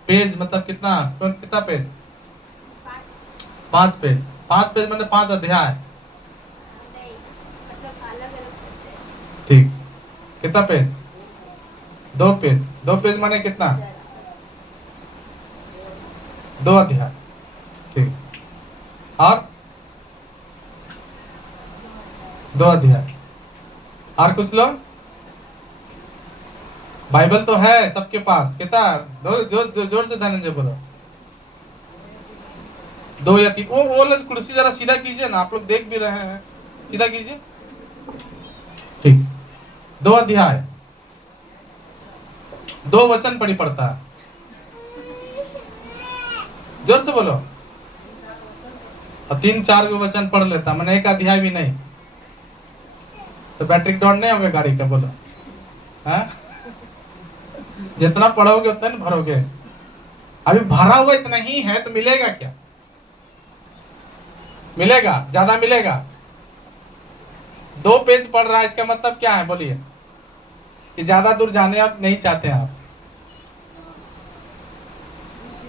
पेज मतलब कितना पेज? 5 पेज। 5 पेज मतलब 5 अध्याय। ठीक। कितना पेज? 2 पेज। 2 पेज माने कितना? 2 अध्याय। ठीक। और 2 अध्याय। और कुछ लोग? बाइबल तो है सबके पास। कितना? जोर से धनंजय बोलो। 2 या 3। वो कुर्सी जरा सीधा कीजिए ना, आप लोग देख भी रहे हैं, सीधा कीजिए। ठीक। 2 अध्याय, 2 वचन पढ़ता है। जोर से बोलो। और 3-4 को वचन पढ़ लेता, मैंने 1 अध्याय भी नहीं, तो बैटरी डाउन नहीं होगा गाड़ी का? बोलो है? जितना पढ़ोगे उतना नहीं भरोगे। अभी भरा हुआ इतना ही है तो मिलेगा क्या? मिलेगा? ज्यादा मिलेगा? 2 पेज पढ़ रहा है, इसका मतलब क्या है बोलिए? कि ज्यादा दूर जाने आप नहीं चाहते हैं।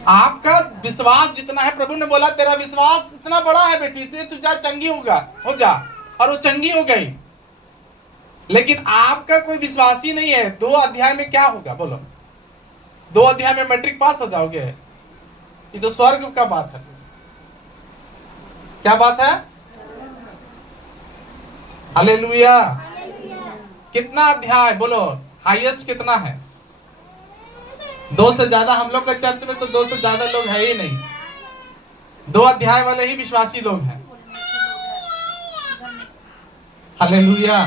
आपका विश्वास जितना है, प्रभु ने बोला तेरा विश्वास इतना बड़ा है बेटी, तू जा चंगी हो जा, और वो चंगी हो गई। लेकिन आपका कोई विश्वास ही नहीं है। 2 अध्याय में क्या होगा बोलो? 2 अध्याय में मैट्रिक पास हो जाओगे? ये तो स्वर्ग का बात है। क्या बात है? हालेलुया। कितना अध्याय बोलो? हाईएस्ट कितना है? 2 से ज्यादा हम लोग का चर्च में तो 2 से ज्यादा लोग है ही नहीं। 2 अध्याय वाले ही विश्वासी लोग हैं। हालेलुया।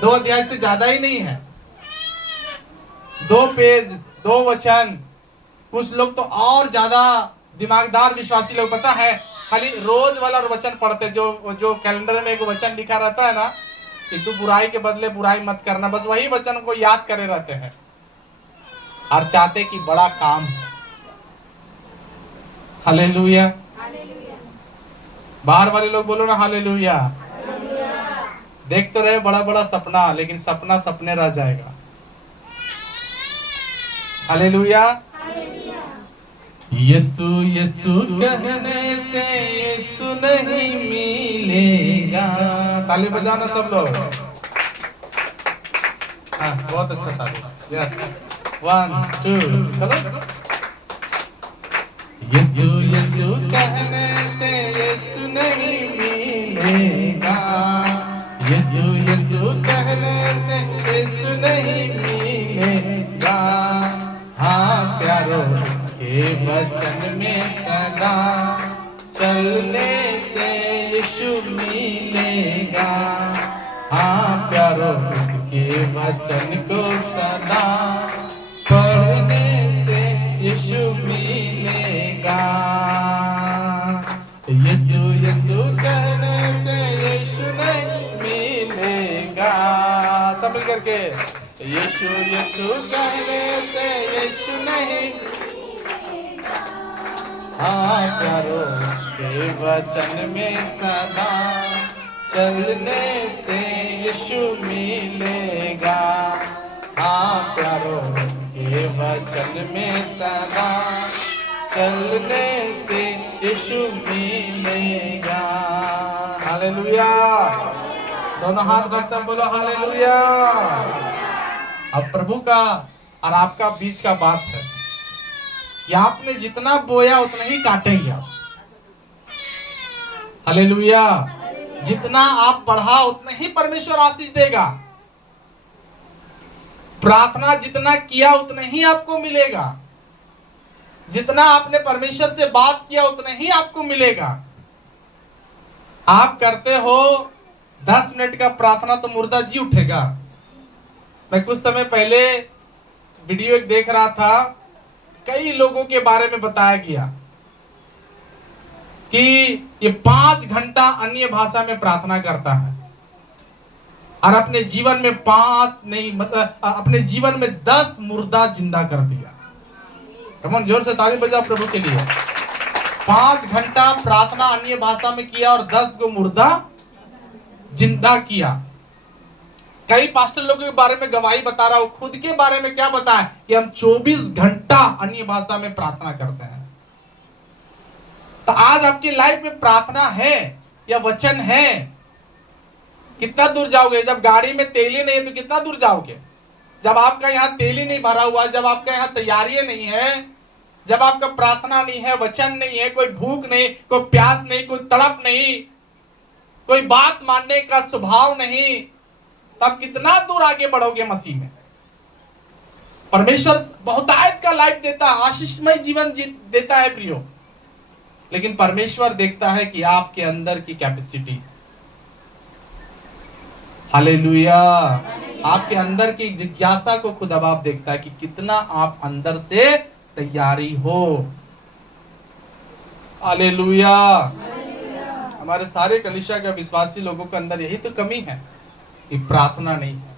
2 अध्याय से ज्यादा ही नहीं है। 2 पेज, 2 वचन। कुछ लोग तो और ज्यादा दिमागदार विश्वासी लोग, पता है, खाली रोज वाला वचन पढ़ते, जो कैलेंडर में एक वचन लिखा रहता है ना कि तू बुराई के बदले बुराई मत करना, बस वही वचन को याद करे रहते हैं। और चाहते कि बड़ा काम। हालेलुया। बाहर वाले लोग बोलो ना हालेलुया। देख तो रहे बड़ा बड़ा सपना, लेकिन सपना सपने रह जाएगा। हालेलुया। यीशु यीशु कहने से यीशु नहीं मिलेगा। ताली बजाना सब लोग। हाँ, बहुत अच्छा ताली। यस, 1 2 चलो। यीशु यीशु कहने से यीशु नहीं मिलेगा। यीशु यीशु कहने से यीशु नहीं मिलेगा। हाँ प्यारो उसके वचन में सदा चलने से यीशु मिलेगा। हाँ प्यारो उसके वचन को सदा पढ़ने से यीशु मिलेगा। यीशु यीशु कहने से यीशु नहीं मिलेगा। सब मिल करके यीशु यीशु कहने से यीशु नहीं। हाँ प्यारो के वचन में सदा चलने से यीशु मिलेगा। हाँ प्यारो के वचन में सदा चलने से यीशु मिलेगा। हालेलुया। दोनों हाथ रख सब बोलो हालेलुया। अब प्रभु का और आपका बीच का बात है कि आपने जितना बोया उतना ही काटेंगे आप। हालेलुया। जितना आप बढ़ा उतना ही परमेश्वर आशीष देगा। प्रार्थना जितना किया उतना ही आपको मिलेगा। जितना आपने परमेश्वर से बात किया उतना ही आपको मिलेगा। आप करते हो 10 मिनट का प्रार्थना तो मुर्दा जी उठेगा। मैं कुछ समय पहले वीडियो एक देख रहा था, कई लोगों के बारे में बताया गया कि ये 5 घंटा अन्य भाषा में प्रार्थना करता है और अपने जीवन में 5 नहीं मतलब अपने जीवन में 10 मुर्दा जिंदा कर दिया। कमन जोर से ताली बजाओ प्रभु के लिए। 5 घंटा प्रार्थना अन्य भाषा में किया और 10 को मुर्दा जिंदा किया। कई पास्टर लोगों के बारे में गवाही बता रहा हूं, खुद के बारे में क्या बताया कि हम 24 घंटा अन्य भाषा में प्रार्थना करते हैं। तो आज आपकी लाइफ में प्रार्थना है या वचन है, कितना दूर जाओगे? जब गाड़ी में तेल ही नहीं है तो कितना दूर जाओगे? जब आपका यहाँ तेल ही नहीं भरा हुआ, जब आपका यहाँ तैयारी नहीं है, जब आपका प्रार्थना नहीं है, वचन नहीं है, कोई भूख नहीं, कोई प्यास नहीं, कोई तड़प नहीं, कोई बात मानने का स्वभाव नहीं, तब कितना दूर आगे बढ़ोगे मसीह में? परमेश्वर बहुतायत का लाइफ देता है, आशीषमय जीवन देता है प्रियो, लेकिन परमेश्वर देखता है कि आपके अंदर की कैपेसिटी। हालेलुया। आपके अंदर की जिज्ञासा को खुद अब आप देखता है कि कितना आप अंदर से तैयारी हो। हालेलुया। हमारे सारे कलीसिया के विश्वासी लोगों के अंदर यही तो कमी है कि प्रार्थना नहीं है,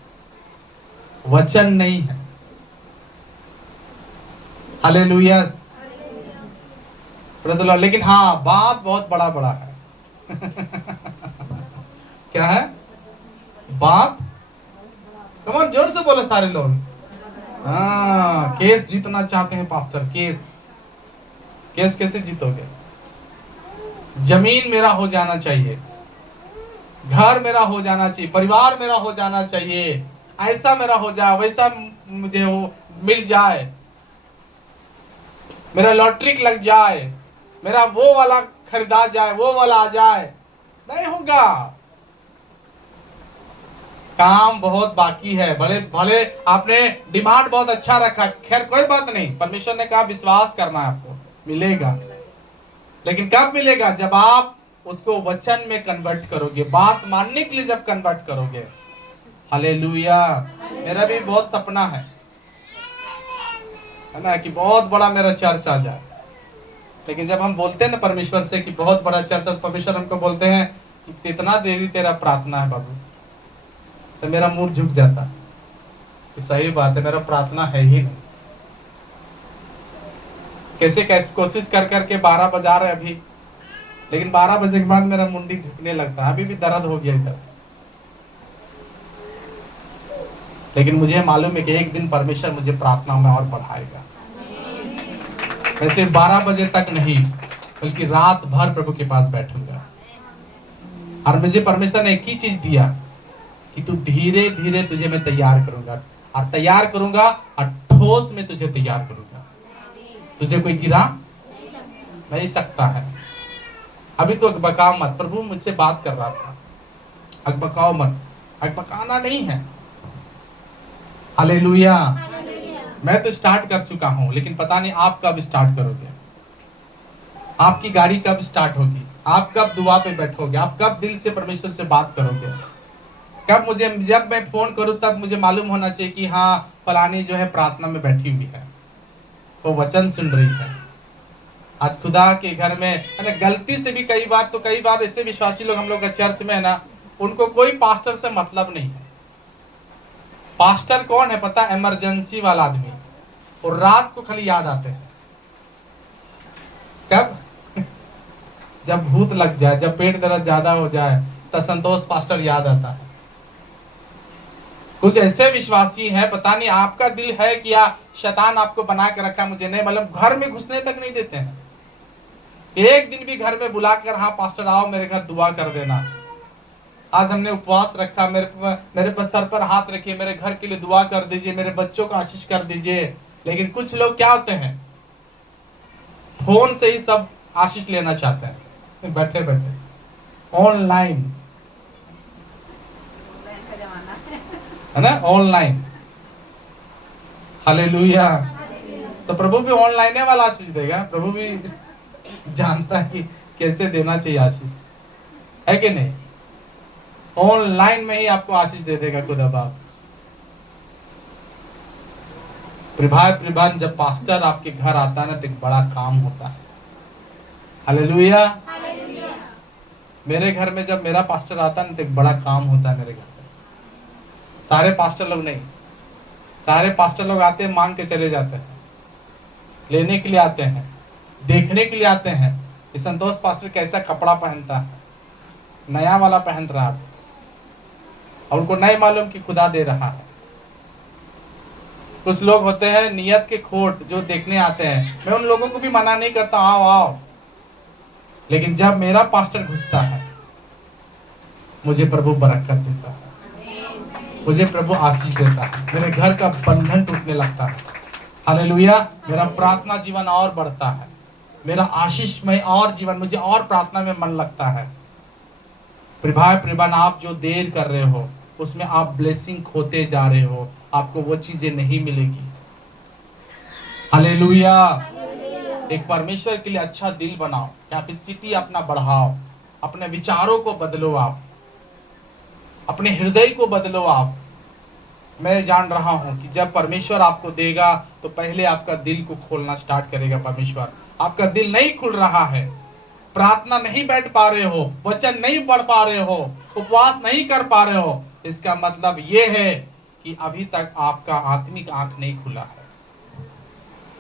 वचन नहीं है। हालेलुया। लेकिन हाँ, बात बहुत बड़ा बड़ा है। क्या है बात? कमन जोर से बोले सारे लोग। हाँ, केस जीतना चाहते हैं पास्टर। केस कैसे जीतोगे? जमीन मेरा हो जाना चाहिए, घर मेरा हो जाना चाहिए, परिवार मेरा हो जाना चाहिए, ऐसा मेरा हो जाए, वैसा मुझे हो मिल जाए, मेरा लॉटरी लग जाए, मेरा वो वाला खरीदा जाए, वो वाला आ जाए। नहीं होगा। काम बहुत बाकी है। भले भले आपने डिमांड बहुत अच्छा रखा, खैर कोई बात नहीं। परमेश्वर ने कहा विश्वास करना है, आपको मिलेगा। लेकिन कब मिलेगा? जब आप उसको वचन में कन्वर्ट करोगे, बात मानने के लिए जब कन्वर्ट करोगे। हालेलुया। मेरा भी बहुत सपना है ना, कि बहुत बड़ा मेरा चर्च आ जाए। लेकिन जब हम बोलते हैं ना परमेश्वर से कि बहुत बड़ा चर्च, परमेश्वर हमको बोलते हैं कि इतना देरी तेरा प्रार्थना है बाबू, तो मेरा मुंह झुक जाता कि सही बात है, मेरा प्रार्थना है ही नहीं। कैसे कैसे कोशिश कर करके 12 बजा रहे अभी, लेकिन 12 बजे के बाद मेरा मुंडी झुकने लगता है, अभी भी दर्द हो गया इधर। लेकिन मुझे मालूम है कि एक दिन परमेश्वर मुझे प्रार्थना में और बढ़ाएगा। मैं सिर्फ 12 बजे तक नहीं, बल्कि रात भर प्रभु के पास बैठूंगा। और मुझे परमेश्वर ने एक ही चीज दिया कि तू धीरे धीरे तुझे मैं तैयार करूंगा, और तैयार करूंगा और ठोस में तुझे तैयार करूंगा। तुझे कोई गिरा नहीं सकता है। अभी तो अकबकाओ मत, प्रभु मुझसे बात कर रहा था, अकबकाओ मत, अकबकाना नहीं है। हालेलुया। मैं तो स्टार्ट कर चुका हूं, लेकिन पता नहीं आप कब स्टार्ट करोगे, आपकी गाड़ी कब स्टार्ट होगी, आप कब दुआ पे बैठोगे, आप कब दिल से परमेश्वर से बात करोगे, कब मुझे, जब मैं फोन करूं तब मुझे मालूम होना चाहिए कि हाँ फलानी जो है प्रार्थना में बैठी हुई है, वो वचन सुन रही है। आज खुदा के घर में गलती से भी कई बार ऐसे विश्वासी लोग हम लोग का चर्च में है ना, उनको कोई पास्टर से मतलब नहीं है। पास्टर कौन है पता? इमरजेंसी वाला आदमी, और रात को खाली याद आते हैं। कब? जब भूत लग जाए, जब पेट दर्द ज्यादा हो जाए, तब संतोष पास्टर याद आता है। कुछ ऐसे विश्वासी हैं, पता नहीं आपका दिल है कि या शैतान आपको बना के रखा, मुझे नहीं मालूम, घर में घुसने तक नहीं देते हैं। एक दिन भी घर में बुलाकर, हाँ पास्टर आओ मेरे घर दुआ कर देना, आज हमने उपवास रखा, मेरे पर सर पर हाथ रखिए, मेरे घर के लिए दुआ कर दीजिए, मेरे बच्चों को आशीष कर दीजिए। लेकिन कुछ लोग क्या होते हैं, फोन से ही सब आशीष लेना चाहते हैं, बैठे बैठे ऑनलाइन, है ना, ऑनलाइन। हालेलुया। तो प्रभु भी ऑनलाइन वाला आशीष देगा, प्रभु भी जानता है कि कैसे देना चाहिए आशीष, है कि नहीं? ऑनलाइन में ही आपको आशीष दे देगा खुदा बाप। प्रभान जब पास्टर आपके घर आता है ना, तो एक बड़ा काम होता है। हालेलुया। मेरे घर में जब मेरा पास्टर आता है ना, तो एक बड़ा काम होता है मेरे घर में। सारे पास्टर लोग नहीं, सारे पास्टर लोग आते हैं, मांग के चले जाते हैं, लेने के लिए आते हैं, देखने के लिए आते हैं कि संतोष पास्टर कैसा कपड़ा पहनता है, नया वाला पहन रहा है, और उनको नहीं मालूम कि खुदा दे रहा है। कुछ लोग होते हैं नियत के खोट, जो देखने आते हैं, मैं उन लोगों को भी मना नहीं करता, आओ आओ, लेकिन जब मेरा पास्टर घुसता है, मुझे प्रभु बरकत देता है, मुझे प्रभु आशीष देता है, मेरे घर का बंधन टूटने लगता है। हालेलुया। मेरा प्रार्थना जीवन और बढ़ता है, मेरा आशीषमय और जीवन, मुझे और प्रार्थना में मन लगता है। प्रभान आप जो देर कर रहे हो, उसमें आप ब्लेसिंग खोते जा रहे हो, आपको वो चीजें नहीं मिलेगी। हालेलुया। एक परमेश्वर के लिए अच्छा दिल बनाओ, कैपेसिटी अपना बढ़ाओ, अपने विचारों को बदलो, आप अपने हृदय को बदलो। आप, मैं जान रहा हूं कि जब परमेश्वर आपको देगा तो पहले आपका दिल को खोलना स्टार्ट करेगा परमेश्वर। आपका दिल नहीं खुल रहा है, प्रार्थना नहीं बैठ पा रहे हो, वचन नहीं पढ़ पा रहे हो, उपवास नहीं कर पा रहे हो, इसका मतलब ये है कि अभी तक आपका आत्मिक आंख नहीं खुला है,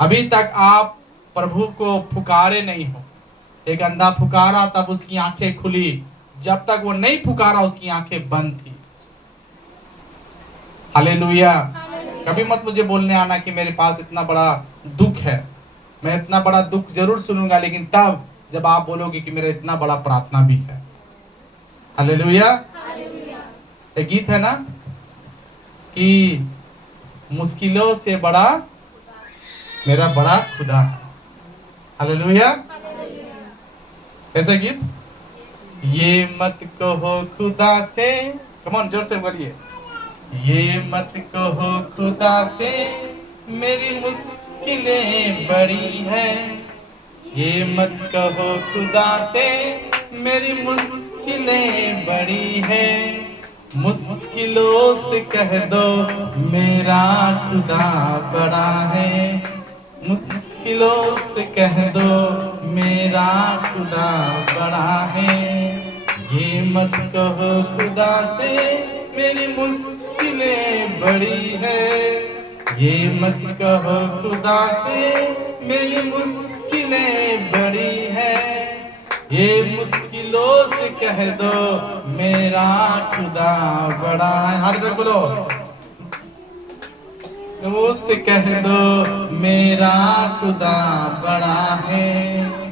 अभी तक आप प्रभु को पुकारे नहीं हो। एक अंधा पुकारा तब उसकी आंखें खुली, जब तक वो नहीं पुकारा उसकी आंखें बंद थी। हालेलुया। कभी मत मुझे बोलने आना कि मेरे पास इतना बड़ा दुख है, मैं इतना बड़ा दुख जरूर सुनूंगा, लेकिन तब जब आप बोलोगे कि मेरा इतना बड़ा प्रार्थना भी है। हालेलुया। एक गीत है ना कि मुश्किलों से बड़ा मेरा बड़ा खुदा है। हालेलुया। ऐसा गीत, ये मत कहो खुदा से, कम ऑन जोर से बोलिए, ये मत कहो खुदा से मेरी मुश्किलें बड़ी हैं, ये मत कहो खुदा से मेरी मुश्किलें बड़ी हैं, मुश्किलों से कह दो मेरा खुदा बड़ा है, मुश्किलों से कह दो मेरा खुदा बड़ा है, ये मत कहो खुदा से मेरी मुश्किलें बड़ी है, ये मत कहो खुदा से मेरी मुश्किलें बड़ी है, ये मुश्किलों से कह दो मेरा खुदा बड़ा है। हर जगह बोलो, मुझसे कह दो मेरा खुदा बड़ा है।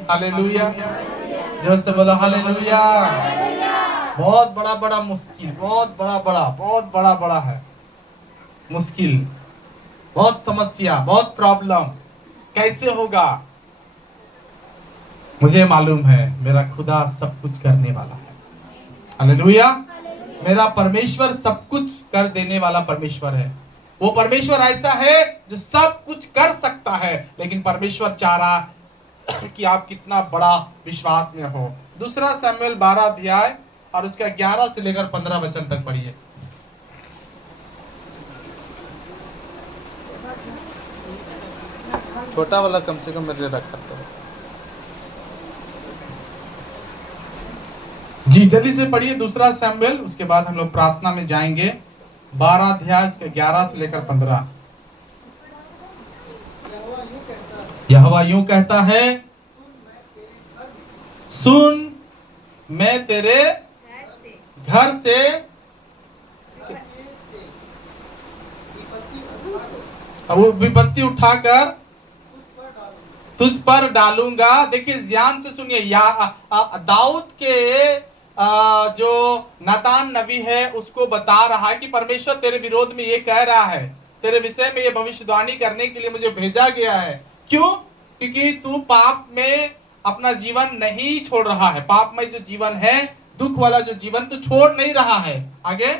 हालेलुया, जोर से बोलो हालेलुया। बहुत बड़ा बड़ा मुश्किल, बहुत बड़ा बड़ा है मुश्किल, बहुत समस्या, बहुत प्रॉब्लम। कैसे होगा? मुझे मालूम है मेरा खुदा सब कुछ करने वाला है। हालेलुया। मेरा परमेश्वर सब कुछ कर देने वाला परमेश्वर है। वो परमेश्वर ऐसा है जो सब कुछ कर सकता है, लेकिन परमेश्वर चाह रहा कि आप कितना बड़ा विश्वास में हो। दूसरा शमूएल 12 अध्याय और उसका 11 से लेकर 15 वचन तक पढ़िए। छोटा वाला कम से कम मेरे रखा तो। जी जल्दी से पढ़िए दूसरा शमूएल, उसके बाद हम लोग प्रार्थना में जाएंगे। 12 अध्याय उसके 11 से लेकर 15। यहोवा यूं कहता है, सुन मैं तेरे घर से वो विपत्ति उठाकर तुझ पर डालूंगा। देखिए ध्यान से सुनिए, दाऊद के जो नातान नबी है उसको बता रहा है कि परमेश्वर तेरे विरोध में ये कह रहा है, तेरे विषय में ये भविष्यवाणी करने के लिए मुझे भेजा गया है। क्यों? क्योंकि तू पाप में अपना जीवन नहीं छोड़ रहा है। पाप में जो जीवन है, दुख वाला जो जीवन तू छोड़ नहीं रहा है। आगे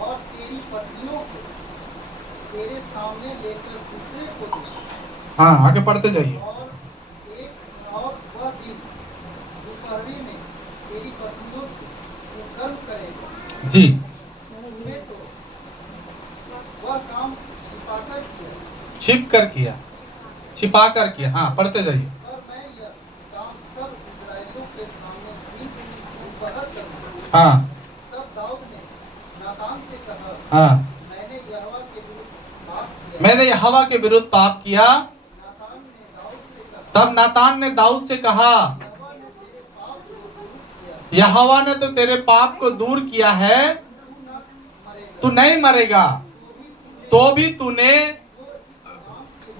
और तेरी पत्नियों को तेरे सामने लेकर दूसरे को दे। हाँ आगे पढ़ते जाइए। और वह दिन दोपहरी में तेरी पत्नियों से वो कर्म करेगा। जी तूने तो वह काम छिपा कर किया। हाँ पढ़ते जाइए। और मैं यह काम सब इस्राएलियों के सामने दोपहर करूँगा। हाँ तब दाऊद ने नातान से कहा, हाँ मैंने यहोवा के विरुद्ध पाप किया। मैंने यहोवा के विरुद्ध पाप किया। नातान ने दाऊद से कहा, तब नातान ने दाऊद से कहा, यहोवा ने तेरे पाप को दूर किया, यहोवा ने तो तेरे पाप को दूर किया है, तू नहीं मरेगा। तो भी तूने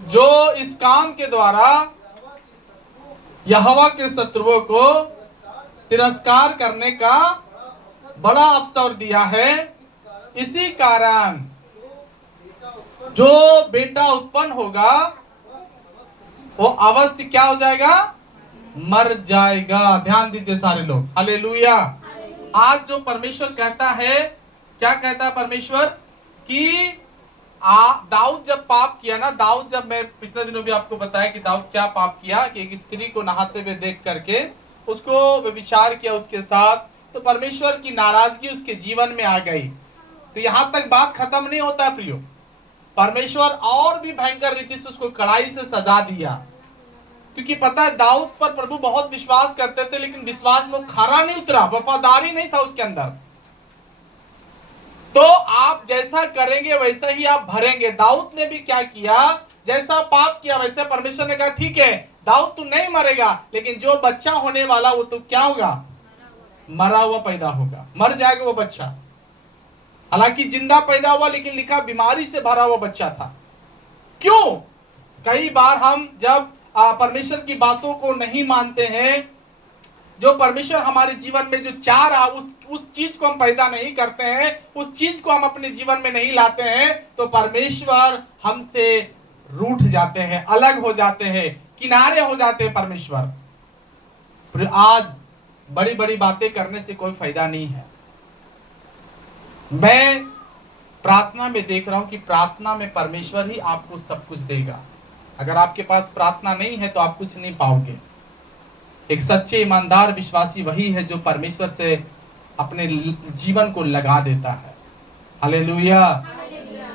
जो इस काम के द्वारा यहोवा के शत्रुओं को तिरस्कार करने का बड़ा अवसर दिया है। इसी कारण जो बेटा उत्पन्न होगा वो अवश्य क्या हो जाएगा? मर जाएगा। ध्यान दीजिए सारे लोग, हालेलुया। आज जो परमेश्वर कहता है, क्या कहता है परमेश्वर कि दाऊद जब पाप किया ना, दाऊद जब, मैं पिछले दिनों भी आपको बताया कि दाऊद क्या पाप किया कि एक स्त्री को नहाते हुए देख करके उसको व्यभिचार किया उसके साथ, तो परमेश्वर की नाराजगी उसके जीवन में आ गई। तो यहां तक बात खत्म नहीं होता प्रियो, परमेश्वर और भी भयंकर रीति से उसको कड़ाई से सजा दिया। क्योंकि पता है दाऊद पर प्रभु बहुत विश्वास करते थे, लेकिन विश्वास में खरा नहीं उतरा, वफादारी नहीं था उसके अंदर। तो आप जैसा करेंगे वैसा ही आप भरेंगे। दाऊद ने भी क्या किया? जैसा पाप किया वैसे परमेश्वर ने कहा ठीक है दाऊद तू नहीं मरेगा, लेकिन जो बच्चा होने वाला वो तो क्या होगा? मरा हुआ पैदा होगा, मर जाएगा वो बच्चा। हालांकि जिंदा पैदा हुआ, लेकिन लिखा बीमारी से भरा हुआ बच्चा था। क्यों? कई बार हम जब परमेश्वर की बातों को नहीं मानते हैं, जो परमेश्वर हमारे जीवन में जो चाह रहा उस चीज को हम पैदा नहीं करते हैं, उस चीज को हम अपने जीवन में नहीं लाते हैं, तो परमेश्वर हमसे रूठ जाते हैं, अलग हो जाते हैं, किनारे हो जाते हैं परमेश्वर। आज बड़ी बड़ी बातें करने से कोई फायदा नहीं है। मैं प्रार्थना में देख रहा हूं कि प्रार्थना में परमेश्वर ही आपको सब कुछ देगा। अगर आपके पास प्रार्थना नहीं है तो आप कुछ नहीं पाओगे। एक सच्चे ईमानदार विश्वासी वही है जो परमेश्वर से अपने जीवन को लगा देता है। हालेलुया।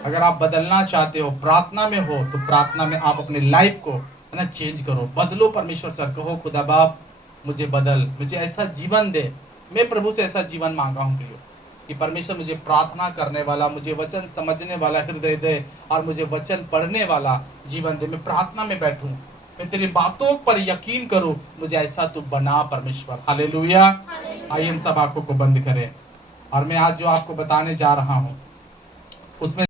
अगर आप बदलना चाहते हो, प्रार्थना में हो, तो प्रार्थना में आप अपने लाइफ को है ना चेंज करो, बदलो। परमेश्वर सर कहो खुदा बाप मुझे बदल, मुझे ऐसा जीवन दे। मैं प्रभु से ऐसा जीवन मांगा हूं प्रियो। कि परमेश्वर मुझे प्रार्थना करने वाला, मुझे वचन समझने वाला हृदय दे और मुझे वचन पढ़ने वाला जीवन दे। मैं प्रार्थना में बैठूं, मैं तेरी बातों पर यकीन करूं, मुझे ऐसा तू बना परमेश्वर। हालेलुया। आइए हम सब आंखों को बंद करें और मैं आज जो आपको बताने जा रहा हूं उसमें